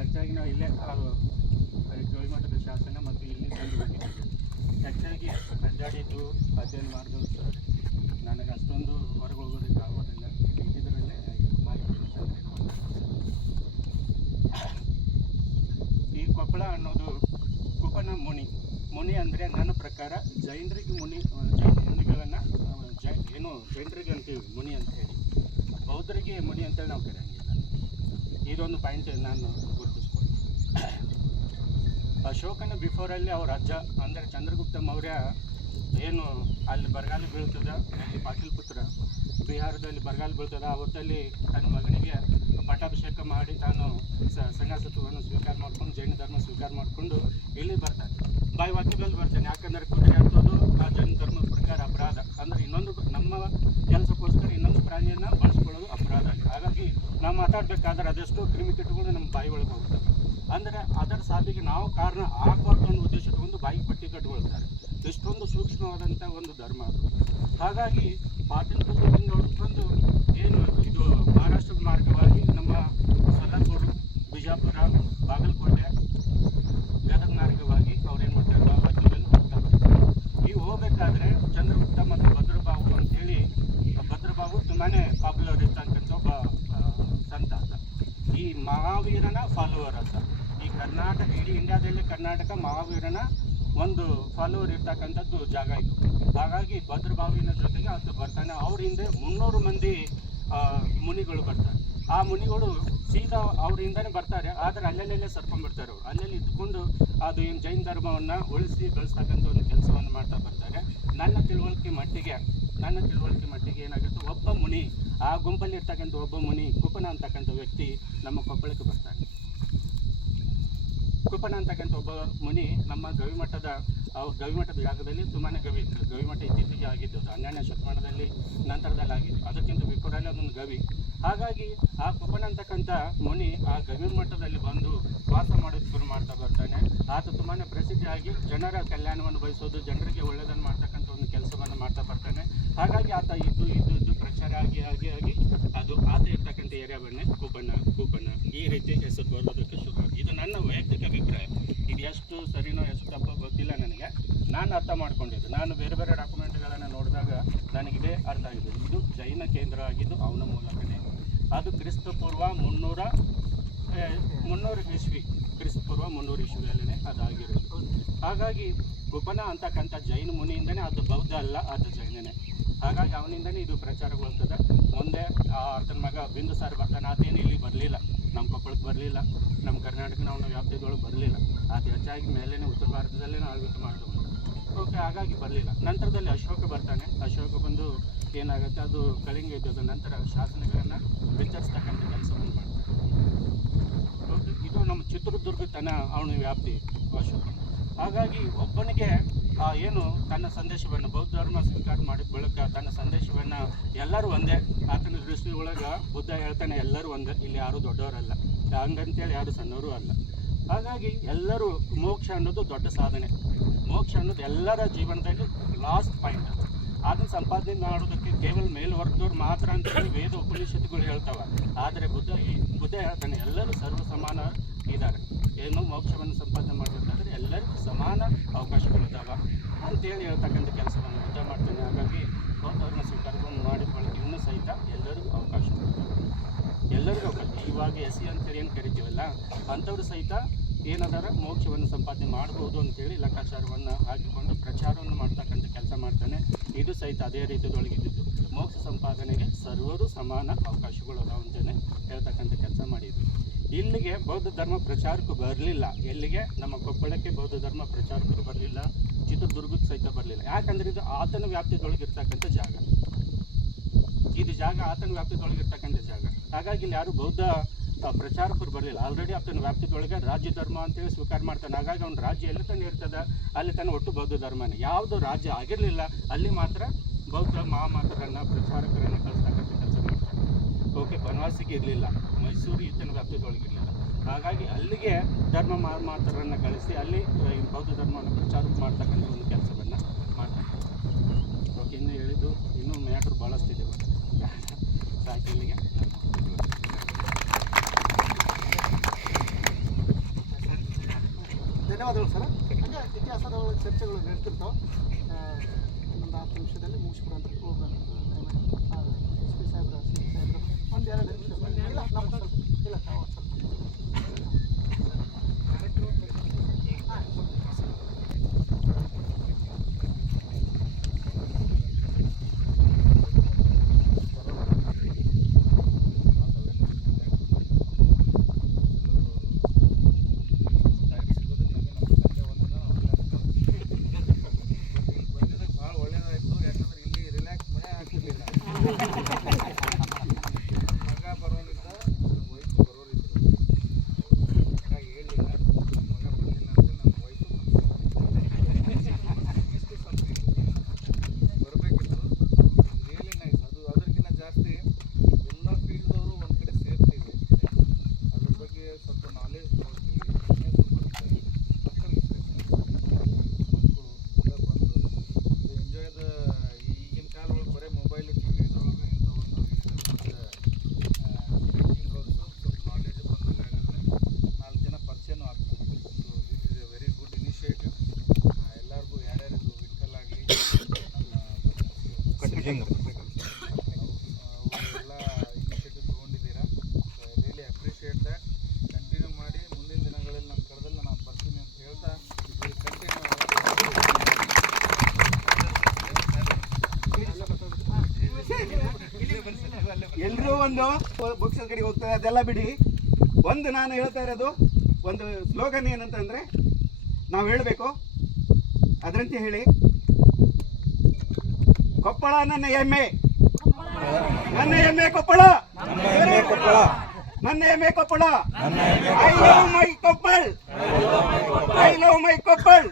ಹೆಚ್ಚಾಗಿ ನಾವು ಇಲ್ಲೇ ಗವಿಮಠದ ಶಾಸನ ಮತ್ತು ಇಲ್ಲಿ ತಂದು ಹೋಗಿದ್ದೀವಿ. ಹೆಚ್ಚಾಗಿ ಅಡ್ಡಾಡಿದ್ದು ಅಧ್ಯಯನ ಮಾಡಿದವರು ಸರ್ ನನಗೆ ಅಷ್ಟೊಂದು ಹೊರಗೆ ಹೋಗೋದಕ್ಕೆ ಆಗೋದಿಲ್ಲ. ಇದರಲ್ಲೇ ಮಾಹಿತಿ ಸಂಗ್ರಹಣೆ ಮಾಡ್ತಾರೆ. ಈ ಕೊಪ್ಪಳ ಅನ್ನೋದು ಕುಪ್ಪನ ಮುನಿ ಅಂದರೆ ನನ್ನ ಪ್ರಕಾರ ಜೈನರಿಗೆ ಮುನಿಗಳನ್ನು ಜೈನರಿಗೆ ಅಂತೀವಿ ಮುನಿ ಅಂತ ಹೇಳಿ, ಬೌದ್ಧರಿಗೆ ಮುನಿ ಅಂತೇಳಿ ನಾವು ಕರೆಯಂಗಿಲ್ಲ. ಇದೊಂದು ಪಾಯಿಂಟ್ ನಾನು ಗುರುತಿಸ್ಕೊಂಡು. ಅಶೋಕನ ಬಿಫೋರಲ್ಲಿ ಅವ್ರ ಅಜ್ಜ ಅಂದರೆ ಚಂದ್ರಗುಪ್ತ ಮೌರ್ಯ ಏನು ಅಲ್ಲಿ ಬರಗಾಲ ಬೀಳ್ತದೆ, ಅಲ್ಲಿ ಪಾಟೀಲ್ ಪುತ್ರ ಬಿಹಾರದಲ್ಲಿ ಬರಗಾಲ ಬೀಳ್ತದೆ, ಅವತ್ತಲ್ಲಿ ತನ್ನ ಮಗನಿಗೆ ಪಟ್ಟಾಭಿಷೇಕ ಮಾಡಿ ತಾನು ಸನ್ಯಾಸತ್ವವನ್ನು ಸ್ವೀಕಾರ ಮಾಡ್ಕೊಂಡು ಜೈನ ಧರ್ಮ ಸ್ವೀಕಾರ ಮಾಡಿಕೊಂಡು ಇಲ್ಲಿ ಬರ್ತಾನೆ. ಬಾಯಿ ವಾಕ್ಯದಲ್ಲಿ ಬರ್ತಾನೆ, ಯಾಕಂದರೆ ಕುದುರೆ ಹತ್ತೋದು ಆ ಜೈನ ಧರ್ಮದ ಪ್ರಕಾರ ಅಪರಾಧ, ಅಂದರೆ ಇನ್ನೊಂದು ನಮ್ಮ ಕೆಲಸಕ್ಕೋಸ್ಕರ ಇನ್ನೊಂದು ಪ್ರಾಣಿಯನ್ನು ಬಳಸ್ಕೊಳ್ಳೋದು ಅಪರಾಧ. ಹಾಗಾಗಿ ನಾವು ಮಾತಾಡಬೇಕಾದ್ರೆ ಅದೆಷ್ಟೋ ಕ್ರಿಮಿಕೀಟಗಳು ನಮ್ಮ ಬಾಯಿ ಒಳಗೆ ಹೋಗ್ತವೆ. ಅಂದರೆ ಅದರ ಸಾವಿಗೆ ನಾವು ಕಾರಣ ಆಗಬಾರ್ದು ಅನ್ನೋ ಉದ್ದೇಶ ತಗೊಂಡು ಬಾಯಿಗೆ ಪಟ್ಟಿ ಕಟ್ಟಿಕೊಳ್ತಾರೆ. ಎಷ್ಟೊಂದು ಸೂಕ್ಷ್ಮವಾದಂಥ ಒಂದು ಧರ್ಮ ಅದು. ಹಾಗಾಗಿ ಪಾಟೀಲ್ ಪುತ್ರದಿಂದ ನೋಡ್ಕೊಂಡು ಏನು ಇದು ಮಹಾರಾಷ್ಟ್ರದ ಮಾರ್ಗವಾಗಿ ನಮ್ಮ ಸೊಲ್ಲಾಪುರ, ಬಿಜಾಪುರ, ಬಾಗಲಕೋಟೆ, ಗದಗ ಮಾರ್ಗವಾಗಿ ಅವ್ರೇನು ಮಾಡ್ತಾರೆ ರಾಜ್ಯದಲ್ಲಿ ಹೋಗ್ತಾ ಬರ್ತಾರೆ. ಈ ಹೋಗ್ಬೇಕಾದ್ರೆ ಚಂದ್ರಗುಪ್ತ ಮತ್ತು ಭದ್ರಬಾಹು ಅಂತೇಳಿ, ಭದ್ರಬಾಹು ತುಂಬಾ ಪಾಪ್ಯುಲರ್ ಇರ್ತಕ್ಕಂಥ ಒಬ್ಬ ಸಂತ ಅಂತ, ಈ ಮಹಾವೀರನ ಫಾಲೋವರ್ ಅಂತ. ಈ ಕರ್ನಾಟಕ, ಇಡೀ ಇಂಡಿಯಾದಲ್ಲಿ ಕರ್ನಾಟಕ ಮಹಾವೀರನ ಒಂದು ಫಾಲೋವರ್ ಇರ್ತಕ್ಕಂಥದ್ದು ಜಾಗ ಇದು. ಹಾಗಾಗಿ ಭದ್ರಬಾವಿನ ಜೊತೆಗೆ ಅದು ಬರ್ತಾನೆ. ಅವ್ರ ಹಿಂದೆ 300 ಮಂದಿ ಮುನಿಗಳು ಬರ್ತಾರೆ. ಆ ಮುನಿಗಳು ಸೀದಾ ಅವರಿಂದನೇ ಬರ್ತಾರೆ, ಆದರೆ ಅಲ್ಲೆಲ್ಲೇ ಸರ್ಕೊಂಡ್ಬಿಡ್ತಾರೆ. ಅವರು ಅಲ್ಲೆಲ್ಲಿ ಇದ್ಕೊಂಡು ಅದು ಏನು ಜೈನ ಧರ್ಮವನ್ನು ಉಳಿಸಿ ಬೆಳೆಸ್ತಕ್ಕಂಥ ಒಂದು ಕೆಲಸವನ್ನು ಮಾಡ್ತಾ ಬರ್ತಾರೆ. ನನ್ನ ತಿಳುವಳಿಕೆ ಮಟ್ಟಿಗೆ ಏನಾಗುತ್ತೆ, ಒಬ್ಬ ಮುನಿ, ಆ ಗುಂಪಲ್ಲಿ ಇರ್ತಕ್ಕಂಥ ಒಬ್ಬ ಮುನಿ ಕುಪನ ಅಂತಕ್ಕಂಥ ವ್ಯಕ್ತಿ ನಮ್ಮ ಕೊಪ್ಪಳಕ್ಕೆ ಬರ್ತಾನೆ. ಕುಪನ ಅಂತಕ್ಕಂಥ ಒಬ್ಬ ಮುನಿ ನಮ್ಮ ಗವಿಮಠದ ಜಾಗದಲ್ಲಿ ತುಂಬಾ ಗವಿ ಇತ್ತು. ಗವಿಮಠ ಇತ್ತೀಚೆಗೆ ಆಗಿದ್ದು 12ನೇ ಶತಮಾನದಲ್ಲಿ ನಂತರದಲ್ಲಿ ಆಗಿತ್ತು, ಅದಕ್ಕಿಂತ ಬಿಫೋರಲ್ಲಿ ಅದೊಂದು ಗವಿ. ಹಾಗಾಗಿ ಆ ಕುಪನ ಅಂತಕ್ಕಂಥ ಮುನಿ ಆ ಗವಿಮಠದಲ್ಲಿ ಬಂದು ವಾಸ ಮಾಡೋದು ಶುರು ಮಾಡ್ತಾ ಬರ್ತಾನೆ. ಆತ ತುಂಬಾ ಪ್ರಸಿದ್ಧಿಯಾಗಿ ಜನರ ಕಲ್ಯಾಣವನ್ನು ಬಯಸೋದು, ಜನರಿಗೆ ಒಳ್ಳೆಯದನ್ನು ಮಾಡ್ತಕ್ಕಂಥ ಒಂದು ಕೆಲಸವನ್ನು ಮಾಡ್ತಾ ಬರ್ತಾನೆ. ಹಾಗಾಗಿ ಆತ ಇದ್ದು ಪ್ರಚಾರ ಆಗಿ ಅದು ಆತ ಇರ್ತಕ್ಕಂಥ ಏರಿಯಾ ಬನ್ನಿ ಕೂಪನ ಈ ರೀತಿ ಹೆಸರು ಬರೋದಕ್ಕೆ ಶುರು. ಇದು ನನ್ನ ವೈಯಕ್ತಿಕ ಅಭಿಪ್ರಾಯ. ಇದು ಎಷ್ಟು ಸರಿನೋ ಎಷ್ಟು ತಪ್ಪೋ ಗೊತ್ತಿಲ್ಲ ನನಗೆ. ನಾನು ಅರ್ಥ ಮಾಡ್ಕೊಂಡಿದ್ದು, ನಾನು ಬೇರೆ ಡಾಕ್ಯುಮೆಂಟ್ಗಳನ್ನು ನೋಡಿದಾಗ ನನಗಿದೇ ಅರ್ಥ ಆಗಿದೆ. ಇದು ಜೈನ ಕೇಂದ್ರ ಆಗಿದ್ದು ಅವನ ಮೂಲಕನೇ. ಅದು ಕ್ರಿಸ್ತಪೂರ್ವ 300 ಇಸ್ವಿ, ಕ್ರಿಸ್ತಪೂರ್ವ 300 ಇಸ್ವಿಯಲ್ಲೇ ಅದಾಗಿರೋದು. ಹಾಗಾಗಿ ಕುಪನ ಅಂತಕ್ಕಂಥ ಜೈನ ಮುನಿಯಿಂದನೇ, ಅದು ಬೌದ್ಧ ಅಲ್ಲ, ಅದು ಜೈನನೇ. ಹಾಗಾಗಿ ಅವನಿಂದನೇ ಇದು ಪ್ರಚಾರಗೊಳ್ತದೆ. ಮುಂದೆ ಆತನ ಮಗ ಬಿಂದುಸಾರ ಬರ್ತಾನೆ. ಆತೇನು ಇಲ್ಲಿ ಬರಲಿಲ್ಲ, ನಮ್ಮ ಕೊಪ್ಪಳಕ್ಕೆ ಬರಲಿಲ್ಲ, ನಮ್ಮ ಕರ್ನಾಟಕ ನಾವು ವ್ಯಾಪ್ತಿದೊಳಗೆ ಬರಲಿಲ್ಲ. ಆತ ಹೆಚ್ಚಾಗಿ ಮೇಲೇ ಉತ್ತರ ಭಾರತದಲ್ಲೇ ಆಳ್ವಿಕೆ ಮಾಡಿದವನು. ಓಕೆ, ಹಾಗಾಗಿ ಬರಲಿಲ್ಲ. ನಂತರದಲ್ಲಿ ಅಶೋಕ ಬರ್ತಾನೆ. ಅಶೋಕ ಬಂದು ಏನಾಗುತ್ತೆ, ಅದು ಕಳಿಂಗ ಯುದ್ಧದ ನಂತರ ಶಾಸನಗಳನ್ನು ವಿತರಿಸ್ತಕ್ಕಂಥ ಕೆಲಸವನ್ನು ಮಾಡ್ತಾನೆ. ಓಕೆ, ಇದು ನಮ್ಮ ಚಿತ್ರದುರ್ಗ ತನ ಅವನ ವ್ಯಾಪ್ತಿ ಅಶೋಕ. ಹಾಗಾಗಿ ಒಬ್ಬನಿಗೆ ಏನು ತನ್ನ ಸಂದೇಶವನ್ನು ಬೌದ್ಧ ಧರ್ಮ ಸ್ವೀಕಾರ ಮಾಡಿದ ಬಳಿಕ ತನ್ನ ಸಂದೇಶವನ್ನು ಎಲ್ಲರೂ ಒಂದೇ, ಆತನ ದೃಷ್ಟಿ ಒಳಗೆ ಬುದ್ಧ ಹೇಳ್ತಾನೆ ಎಲ್ಲರೂ ಒಂದೇ, ಇಲ್ಲಿ ಯಾರೂ ದೊಡ್ಡವರಲ್ಲ, ಹಂಗಂತೇಳಿ ಯಾರು ಸಣ್ಣವರು ಅಲ್ಲ. ಹಾಗಾಗಿ ಎಲ್ಲರೂ ಮೋಕ್ಷ ಅನ್ನೋದು ದೊಡ್ಡ ಸಾಧನೆ. ಮೋಕ್ಷ ಅನ್ನೋದು ಎಲ್ಲರ ಜೀವನದಲ್ಲಿ ಲಾಸ್ಟ್ ಪಾಯಿಂಟ್. ಅದು ಅದನ್ನು ಸಂಪಾದನೆ ಮಾಡೋದಕ್ಕೆ ಕೇವಲ ಮೇಲ್ವರ್ಗದವ್ರು ಮಾತ್ರ ಅಂತೇಳಿ ವೇದ ಉಪನಿಷತ್ತುಗಳು ಹೇಳ್ತಾವೆ. ಆದರೆ ಬುದ್ಧ ಹೇಳ್ತಾನೆ ಎಲ್ಲರೂ ಸರ್ವ ಸಮಾನ ಇದ್ದಾರೆ. ಏನು ಮೋಕ್ಷವನ್ನು ಸಂಪಾದನೆ ಮಾಡಬೇಕಾದ್ರೆ ಎಲ್ಲರಿಗೂ ಸಮಾನ ಅವಕಾಶಗಳಿದ್ದಾವೆ ಅಂತೇಳಿ ಹೇಳ್ತಕ್ಕಂಥ ಕೆಲಸವನ್ನು ಬುದ್ಧ ಮಾಡ್ತಾನೆ. ಹಾಗಾಗಿ ಬೌದ್ಧವ್ರನ್ನ ಸ್ವೀಕಾರವನ್ನು ಮಾಡಿದ ಬಳಿಕ ಇನ್ನೂ ಸಹಿತ ಎಲ್ಲರಿಗೂ ಅವಕಾಶ, ಇವಾಗ SC ಅಂತೇಳಿ ಏನು ಕರಿತೀವಲ್ಲ, ಅಂಥವ್ರು ಸಹಿತ ಏನದಾರ ಮೋಕ್ಷವನ್ನು ಸಂಪಾದನೆ ಮಾಡ್ಬೋದು ಅಂತೇಳಿ ಲೆಕ್ಕಾಚಾರವನ್ನು ಹಾಕಿಕೊಂಡು ಪ್ರಚಾರವನ್ನು ಮಾಡ್ತಕ್ಕಂಥ ಕೆಲಸ ಮಾಡ್ತಾನೆ. ಇದು ಸಹಿತ ಅದೇ ರೀತಿಯೊಳಗಿದ್ದು ಮೋಕ್ಷ ಸಂಪಾದನೆಗೆ ಸರ್ವರು ಸಮಾನ ಅವಕಾಶಗಳು ಅದಾವ ಅಂತಲೇ ಹೇಳ್ತಕ್ಕಂಥ ಕೆಲಸ ಮಾಡಿದ್ವಿ. ಇಲ್ಲಿಗೆ ಬೌದ್ಧ ಧರ್ಮ ಪ್ರಚಾರಕ್ಕೂ ಬರಲಿಲ್ಲ. ಎಲ್ಲಿಗೆ? ನಮ್ಮ ಕೊಪ್ಪಳಕ್ಕೆ ಬೌದ್ಧ ಧರ್ಮ ಪ್ರಚಾರಕ್ಕೂ ಬರಲಿಲ್ಲ, ಚಿತ್ರದುರ್ಗಕ್ಕೆ ಸಹಿತ ಬರಲಿಲ್ಲ. ಯಾಕಂದರೆ ಇದು ಆತನ ವ್ಯಾಪ್ತಿದೊಳಗಿರ್ತಕ್ಕಂಥ ಜಾಗ. ಇದು ಜಾಗ ಆತನ ವ್ಯಾಪ್ತಿದೊಳಗಿರ್ತಕ್ಕಂಥ ಜಾಗ. ಹಾಗಾಗಿ ಇಲ್ಲಿ ಯಾರು ಬೌದ್ಧ ಪ್ರಚಾರಕರು ಬರಲಿಲ್ಲ. ಆಲ್ರೆಡಿ ಆತನ ವ್ಯಾಪ್ತಿದೊಳಗೆ ರಾಜ್ಯ ಧರ್ಮ ಅಂತೇಳಿ ಸ್ವೀಕಾರ ಮಾಡ್ತಾನೆ. ಹಾಗಾಗಿ ಅವ್ನ ರಾಜ್ಯ ಎಲ್ಲಿ ತಾನೇ ಇರ್ತದೆ, ಅಲ್ಲಿ ತಾನೇ ಒಟ್ಟು ಬೌದ್ಧ ಧರ್ಮನೇ. ಯಾವುದು ರಾಜ್ಯ ಆಗಿರಲಿಲ್ಲ ಅಲ್ಲಿ ಮಾತ್ರ ಬೌದ್ಧ ಮಹಾಮಾತರನ್ನು ಪ್ರಚಾರಕರನ್ನು ಕಳಿಸ್ತಕ್ಕಂಥ ಕೆಲಸ ಮಾಡ್ತಾರೆ. ಓಕೆ, ಬನವಾಸಿಗೆ ಇರಲಿಲ್ಲ, ಮೈಸೂರು ಈತನ ವ್ಯಾಪ್ತಿದೊಳಗಿರಲಿಲ್ಲ. ಹಾಗಾಗಿ ಅಲ್ಲಿಗೆ ಧರ್ಮ ಮಹಾಮಾತರನ್ನು ಕಳಿಸಿ ಅಲ್ಲಿ ಬೌದ್ಧ ಧರ್ಮವನ್ನು ಪ್ರಚಾರ ಮಾಡ್ತಕ್ಕಂಥ ಒಂದು ಕೆಲಸವನ್ನು ಮಾಡ್ತಾರೆ. ಓಕೆ, ಇನ್ನು ಹೇಳಿದ್ದು ಇನ್ನೂ ಮ್ಯಾಟ್ರ್ ಭಾಳಷ್ಟಿದೆ. ಸಾಕು ಇಲ್ಲಿಗೆ. ಧನ್ಯವಾದಗಳು ಸರ್. ಹಾಗೆ ಇತಿಹಾಸದ ಚರ್ಚೆಗಳು ನಡೀತಿರ್ತಾವೆ. ಒಂದು 10 ನಿಮಿಷದಲ್ಲಿ ಮುಗಿಸ್ಬಿಡೋಣ. ಹೋಗೋಣ. SP ಸಾಹೇಬ್ರು ಒಂದೆರಡು ನಿಮಿಷ ಇಲ್ಲ, ನಮ್ಮ ಸ್ವಲ್ಪ ಇಲ್ಲ ಸ್ವಲ್ಪ ಒಂದು ಬುಕ್ಸ್ ಕಡೆ ಹೋಗ್ತದೆ, ಅದೆಲ್ಲ ಬಿಡಿ. ಒಂದು ನಾನು ಹೇಳ್ತಾ ಇರೋದು ಒಂದು ಸ್ಲೋಗನ್ ಏನಂತಂದ್ರೆ ನಾವು ಹೇಳಬೇಕು, ಅದರಂತೆ ಹೇಳಿ. ಕೊಪ್ಪಳ ನನ್ನ ಹೆಮ್ಮೆ, ನನ್ನ ಹೆಮ್ಮೆ ಕೊಪ್ಪಳ, ನನ್ನ ಹೆಮ್ಮೆ Koppal. I love my Koppal, I love my Koppal.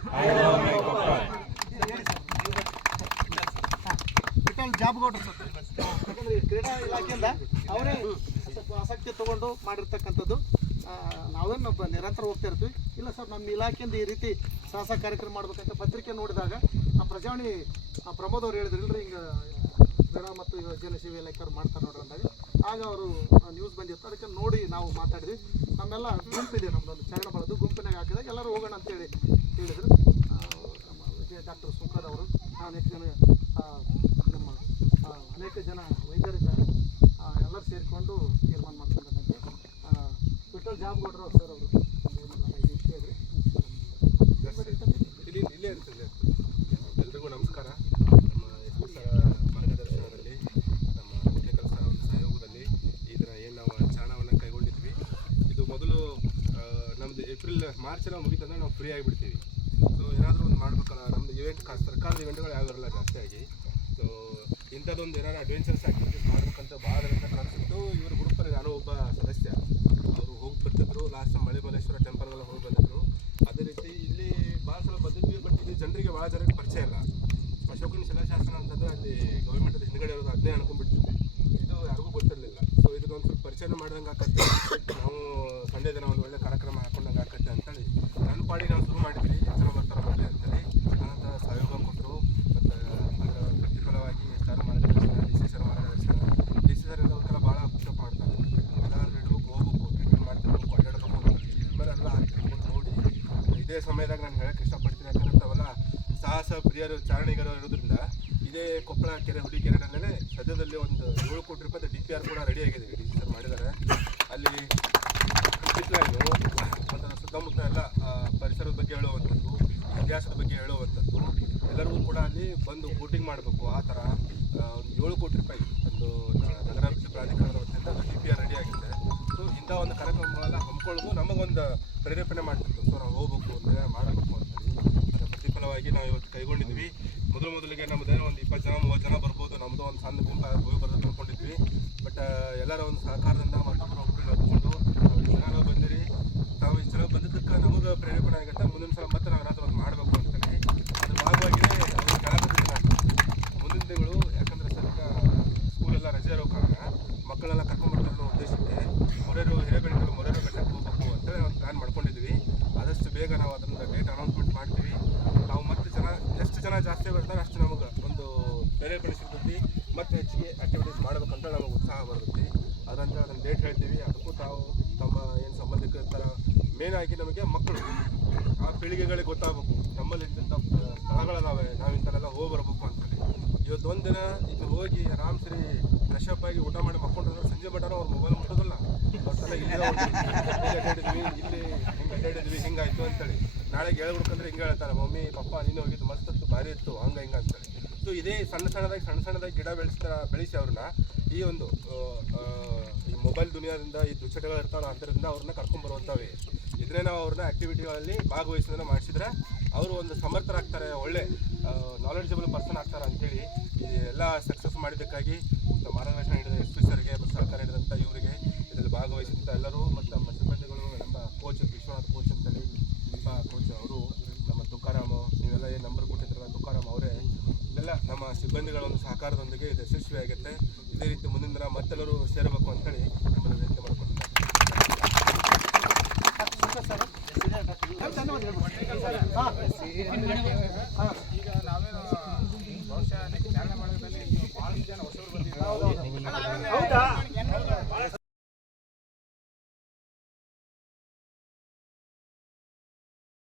ಜಾಬ್ಗೌಡ್ರು ಸರ್, ಯಾಕಂದ್ರೆ ಈ ಕ್ರೀಡಾ ಇಲಾಖೆಯಿಂದ ಅವರೇ ಸ್ವಲ್ಪ ಆಸಕ್ತಿ ತಗೊಂಡು ಮಾಡಿರ್ತಕ್ಕಂಥದ್ದು. ನಾವೇನು ನಿರಂತರ ಹೋಗ್ತಾ ಇರ್ತೀವಿ. ಇಲ್ಲ ಸರ್, ನಮ್ಮ ಇಲಾಖೆಯಿಂದ ಈ ರೀತಿ ಸಾಹಸ ಕಾರ್ಯಕ್ರಮ ಮಾಡ್ಬೇಕಂತ ಪತ್ರಿಕೆ ನೋಡಿದಾಗ ಆ ಪ್ರಜಾವಾಣಿ ಪ್ರಮೋದ್ ಅವ್ರು ಹೇಳಿದ್ರು, ಇಲ್ರಿ ಹಿಂಗೆ ಕ್ರೀಡಾ ಮತ್ತು ಯುವಜನ ಸೇವೆ ಇಲಾಖೆಯವ್ರು ಮಾಡ್ತಾರೆ ನೋಡ್ರಿ ಅಂದಾಗ ಆಗ ಅವರು ನ್ಯೂಸ್ ಬಂದಿತ್ತು. ಅದಕ್ಕೆ ನೋಡಿ ನಾವು ಮಾತಾಡಿದ್ವಿ. ನಮ್ಮೆಲ್ಲ ಗುಂಪಿದೆ, ನಮ್ಮದೊಂದು ಚಾರಣ ಬಳದು ಗುಂಪಿನಾಗ ಹಾಕಿದಾಗ ಎಲ್ಲರೂ ಹೋಗೋಣ ಅಂತೇಳಿ ಹೇಳಿದರು. ಡಾಕ್ಟರ್ ಸುಂಕರ್ ಅವರು, ಅನೇಕ ಜನ ನಮ್ಮ ಅನೇಕ ಜನ ವೈದ್ಯರಿದ್ದಾರೆ, ಎಲ್ಲರೂ ಸೇರಿಕೊಂಡು ತೀರ್ಮಾನ ಮಾಡ್ಕೊಂಡಂತೆ ವಿಠಲ್ ಜಾಬ್ಗೌಡ್ರು ಸರ್ ಅವರು ಇಲ್ಲೇ ಇರ್ತದೆ. ಎಲ್ರಿಗೂ ನಮಸ್ಕಾರ. ನಮ್ಮ ಮಾರ್ಗದರ್ಶನದಲ್ಲಿ, ನಮ್ಮ ಮುಖ್ಯ ಕೆಲಸ ಸಹಯೋಗದಲ್ಲಿ ಇದರ ಏನು ನಾವು ಚಾರಣವನ್ನು ಕೈಗೊಂಡಿದ್ವಿ. ಇದು ಮೊದಲು ನಮ್ಮದು ಮಾರ್ಚ್ ಮುಗಿತಂದ್ರೆ ನಾವು ಫ್ರೀ ಆಗಿಬಿಡ್ತೀವಿ. ಸೊ ಏನಾದರೂ ಒಂದು ಮಾಡ್ಬೇಕಲ್ಲ, ನಮ್ಮದು ಇವೆಂಟ್ ಸರ್ಕಾರದ ಇವೆಂಟ್ಗಳು ಯಾವ ಇರಲ್ಲ ಜಾಸ್ತಿಯಾಗಿ. ಸೊ ಇಂಥದ್ದೊಂದು ಏನಾದ್ರು ಅಡ್ವೆಂಚರ್ಸ್ ಆ್ಯಕ್ಟಿವಿಟೀಸ್ ಮಾಡ್ಬೇಕಂತ ಭಾಳ ಕನಸಿತ್ತು. ಇವ್ರ ಗ್ರೂಪಲ್ಲಿ ನಾನು ಒಬ್ಬ ಸದಸ್ಯ. ಅವರು ಹೋಗಿ ಬರ್ತಿದ್ರು, ಲಾಸ್ಟ್ ಮಳೆಮಲ್ಲೇಶ್ವರ ಟೆಂಪಲ್ಗೆಲ್ಲ ಹೋಗಿ ಬಂದಿದ್ರು. ಅದೇ ರೀತಿ ಇಲ್ಲಿ ಭಾಳ ಸಲ ಬಂದಿದ್ವಿ, ಬಟ್ ಇಲ್ಲಿ ಜನರಿಗೆ ಭಾಳ ಜನರಿಗೆ ಪರಿಚಯ ಇಲ್ಲ. ಅಶೋಕನ ಶಿಲಾಶಾಸನ ಅಂತಂದರೆ ಅಲ್ಲಿ ಗೌರ್ಮೆಂಟಲ್ಲಿ ಹಿಂದ್ಗಡೆ ಇರೋದು ಅದನ್ನೇ ಅನ್ಕೊಂಡ್ಬಿಡ್ತೀವಿ. ಇದು ಯಾರಿಗೂ ಗೊತ್ತಿರಲಿಲ್ಲ. ಸೊ ಇದನ್ನೊಂದು ಸ್ವಲ್ಪ ಪರಿಚಯ ಮಾಡ್ದಂಗೆ ಆಕತ್ತೆ. ನಾವು ಸಂಡೇ ದಿನ ಒಂದು ಒಳ್ಳೆ ಕಾರ್ಯಕ್ರಮ ಹಾಕೊಂಡಂಗೆ ಆಕತ್ತೆ ಅಂತೇಳಿ ನನ್ನ ಪಾಡಿ ನಾವು ಶುರು ಮಾಡಿದ್ವಿ. ಹೆಚ್ಚಿನ ಬರ್ತಾರೆ ಬರಲಿ ಅಂತೇಳಿ ಆನಂತರ ಸಹಯೋಗ ಕೊಟ್ಟರು. ಮತ್ತು ಅದರ ಪ್ರತಿಫಲವಾಗಿ HR ಮಾರ್ಗದರ್ಶನ, DC ಸರ್ ಮಾರ್ಗದರ್ಶನ, DC ಸರ್ ಅವ್ರಿಗೆಲ್ಲ ಭಾಳ ಪುಷಪ್ ಮಾಡ್ತಾರೆ. ಎಲ್ಲರೂ ಇಡಬೇಕು, ಹೋಗ್ಬೇಕು, ಟ್ರೀಟ್ಮೆಂಟ್ ಮಾಡ್ತಿರ್ಬೇಕು, ಅಡ್ಡಾಡ್ಬೇಕು ಆಮೇಲೆ ಎಲ್ಲ ಹಾಕಿಕೊಂಡು ನೋಡಿ. ಇದೇ ಸಮಯದಾಗ ನಾನು ಹೇಳಕ್ಕೆ ಇಷ್ಟಪಡ್ತೀನಿ. ಯಾಕಂದ್ರೆ ಅವೆಲ್ಲ ಸಾಹಸ ಪ್ರಿಯರು, ಚಾರಣಿಗರು ಇರೋದ್ರಿಂದ ಇದೇ ಕೊಪ್ಪಳ ಕೆರೆ, ಹುಲಿಕೆರೆನಲ್ಲೇ ಸದ್ಯದಲ್ಲಿ ಒಂದು 7 ಕೋಟಿ ರೂಪಾಯಿ DPR ಕೂಡ ರೆಡಿ ಆಗಿದೆ. DC ಸರ್ ಮಾಡಿದ್ದಾರೆ. ಅಲ್ಲಿ ಕಿತ್ಲಾಂಡು ಮತ್ತು ಸುತ್ತಮುತ್ತ ಎಲ್ಲ ಪರಿಸರದ ಬಗ್ಗೆ ಹೇಳುವಂಥದ್ದು, ಇತಿಹಾಸದ ಬಗ್ಗೆ ಹೇಳುವಂಥದ್ದು, ಎಲ್ಲರಿಗೂ ಕೂಡ ಅಲ್ಲಿ ಬಂದು ಬೋಟಿಂಗ್ ಮಾಡಬೇಕು. ಆ ಥರ ಒಂದು 7 ಕೋಟಿ ರೂಪಾಯಿ ಒಂದು ನಗರಾಭಿವೃದ್ಧಿ ಪ್ರಾಧಿಕಾರದ ವತಿಯಿಂದ DPR ರೆಡಿ ಆಗಿದೆ. ಸೊ ಇಂಥ ಒಂದು ಕಾರ್ಯಕ್ರಮಗಳೆಲ್ಲ ಹಮ್ಮಿಕೊಳ್ಳೋದು ನಮಗೊಂದು ಪ್ರೇರೇಪಣೆ ಮಾಡ್ತಿತ್ತು. ಸೊ ನಾವು ಹೋಗ್ಬೇಕು ಅಂದರೆ ಮಾಡಬೇಕು ಅಂತೇಳಿ ಅದರ ಪ್ರತಿಫಲವಾಗಿ ನಾವು ಇವತ್ತು ಕೈಗೊಂಡಿದ್ವಿ. ಮೊದಲಿಗೆ ನಮ್ಮದೇನೋ ಒಂದು 20 ಜನ 30 ಜನ ಬರ್ಬೋದು, ನಮ್ಮದು ಒಂದು ಸಣ್ಣ ಗುಂಪು ಹೋಗಿ ಬರೋದು ಅಂದ್ಕೊಂಡಿದ್ವಿ. ಬಟ್ ಎಲ್ಲರ ಒಂದು ಸಹಕಾರದಿಂದ ಮತ್ತೊಬ್ಬರು ನಡ್ಕೊಂಡು ನಾವು ಇಷ್ಟು ಜನ ಬಂದಿರಿ. ನಾವು ಇಷ್ಟು ಜನ ಬಂದಿದ್ದಕ್ಕೆ ನಮಗೆ ಪ್ರೇರೇಪಣೆ ಆಗುತ್ತೆ. ಮುಂದಿನ ಸಲ ಮತ್ತೆ ನಾವು ಏನಾದರೂ ಒಂದು ಮಾಡಬೇಕು ಅಂತೇಳಿ ಅದ್ರ ಭಾಗವಾಗಿಯೇ ಅವ್ರು ಕೆಳಗತ್ತಿದ್ದೀನಿ. ಮುಂದಿನ ತಿಂಗಳು ಯಾಕಂದರೆ ಸ್ವಲ್ಪ ಸ್ಕೂಲೆಲ್ಲ ರಜೆ ಇರೋ ಕಾರಣ ಮಕ್ಕಳೆಲ್ಲ ಕರ್ಕೊಂಡ್ಬರ್ತಾರೆ ಅನ್ನೋ ಉದ್ದೇಶಕ್ಕೆ ಹಿರೇಬೇಡಿಕಲ್ ಮೊರೇರು ಬೆಟ್ಟಕ್ಕೆ ಹೋಗಬೇಕು ಅಂತೇಳಿ ಒಂದು ಪ್ಲ್ಯಾನ್ ಮಾಡ್ಕೊಂಡಿದ್ವಿ. ಆದಷ್ಟು ಬೇಗ ನಾವು ಅದನ್ನು ಡೇಟ್ ಅನೌನ್ಸ್ಮೆಂಟ್ ಮಾಡ್ತೀವಿ. ನಾವು ಮತ್ತೆ ಎಷ್ಟು ಜನ ಜಾಸ್ತಿ ಬರ್ತಾರೆ ಅಷ್ಟು ನಮಗೆ ಒಂದು ಪ್ರೇರೇಪಣೆ ಸಿಗ್ತೈತಿ. ಮತ್ತು ಹೆಚ್ಚಿಗೆ ಆ್ಯಕ್ಟಿವಿಟೀಸ್ ಮಾಡಬೇಕಂತ ನಮಗೆ ಉತ್ಸಾಹ ಬರ್ತೈತಿ. ಅದಂತ ಅದನ್ನು ಡೇಟ್ ಹೇಳ್ತೀವಿ. ಅದಕ್ಕೂ ತಾವು ತಮ್ಮ ಏನು ಸಂಬಂಧಿಕರ ಥರ ಮೇನ್ ಆಗಿ ನಮಗೆ ಮಕ್ಕಳು ಆ ಪೀಳಿಗೆಗಳಿಗೆ ಗೊತ್ತಾಗಬೇಕು ನಮ್ಮಲ್ಲಿ ಇಂಥ ಸ್ಥಳಗಳದಾವೆ, ನಾವು ಇಂಥಲ್ಲೆಲ್ಲ ಹೋಗಿ ಬರಬೇಕು ಅಂತೇಳಿ. ಇವತ್ತು ಒಂದು ದಿನ ಇದು ಹೋಗಿ ಆರಾಮ್ ಸರಿ ಫ್ರೆಶಪ್ ಆಗಿ ಊಟ ಮಾಡಿ ಮಕ್ಕೊಂಡ್ರೆ ಸಂಜೆ ಬಟಾರ ಅವ್ರು ಮೊಬೈಲ್ ಮುಟ್ಟೋದಿಲ್ಲ. ಅವತ್ತೆಲ್ಲ ಇಲ್ಲಿ ಅಡ್ಡಾಡಿದ್ವಿ, ಇಲ್ಲಿ ಹಿಂಗೆ ಅಡ್ಡಾಡಿದ್ವಿ, ಹಿಂಗಾಯ್ತು ಅಂತೇಳಿ. ನಾಳೆಗೆ ಹೇಳ್ಬೇಕಂದ್ರೆ ಹಿಂಗೆ ಹೇಳ್ತಾರೆ, ಮಮ್ಮಿ ಪಪ್ಪ ನೀನು ಹೋಗಿದ್ದು ಮಸ್ತ್ ಇತ್ತು, ಭಾರಿ ಇತ್ತು, ಹಂಗೆ ಹಿಂಗೆ ಅಂತೇಳಿ. ಸೊ ಇದೇ ಸಣ್ಣದಾಗಿ ಗಿಡ ಬೆಳೆಸಿ ಅವ್ರನ್ನ ಈ ಒಂದು ಈ ಮೊಬೈಲ್ ದುನಿಯಾದಿಂದ ಈ ದುಶ್ಚಟಗಳು ಇರ್ತಾರಲ್ಲ ಅದರಿಂದ ಅವ್ರನ್ನ ಕರ್ಕೊಂಡ್ಬರುವಂಥವೇ. ಇದನ್ನೇ ನಾವು ಅವ್ರನ್ನ ಆ್ಯಕ್ಟಿವಿಟಿಗಳಲ್ಲಿ ಭಾಗವಹಿಸೋದನ್ನು ಮಾಡಿಸಿದ್ರೆ ಅವರು ಒಂದು ಸಮರ್ಥರಾಗ್ತಾರೆ, ಒಳ್ಳೆ ನಾಲೆಡ್ಜಬಲ್ ಪರ್ಸನ್ ಆಗ್ತಾರೆ ಅಂಥೇಳಿ ಈ ಎಲ್ಲ ಸಕ್ಸಸ್ ಮಾಡಿದ್ದಕ್ಕಾಗಿ ಮಾರ್ಗದರ್ಶನ ನೀಡಿದ SP ಸರ್ಗೆ ಮತ್ತು ಸಹಕಾರ ನೀಡಿದಂಥ ಇವರಿಗೆ, ಇದರಲ್ಲಿ ಭಾಗವಹಿಸಿದಂಥ ಎಲ್ಲರೂ ಮತ್ತು ನಮ್ಮ ಸಿಬ್ಬಂದಿಗಳು, ನಮ್ಮ ಕೋಚ್ ವಿಶ್ವನಾಥ್ ಕೋಚ್ ಅಂತೇಳಿ ನಮ್ಮ ಕೋಚ್ ಅವರು, ನಮ್ಮ ತುಕಾರಾಮು, ನೀವೆಲ್ಲ ಏನು ನಂಬರ್ ಕೊಟ್ಟಿದ್ರಲ್ಲ ತುಕಾರಾಮ್ ಅವರೇ, ಇದೆಲ್ಲ ನಮ್ಮ ಸಿಬ್ಬಂದಿಗಳ ಒಂದು ಸಹಕಾರದೊಂದಿಗೆ ಇದು ಯಶಸ್ವಿಯಾಗುತ್ತೆ. ಇದೇ ರೀತಿ ಮುಂದಿನ ದಿನ ಮತ್ತೆಲ್ಲರೂ ಸೇರಬೇಕು ಅಂತೇಳಿ ನಮ್ಮನ್ನು ವಿನಂತಿ ಮಾಡ್ಕೊಂಡಿದ್ದಾರೆ. ಧನ್ಯವಾದ.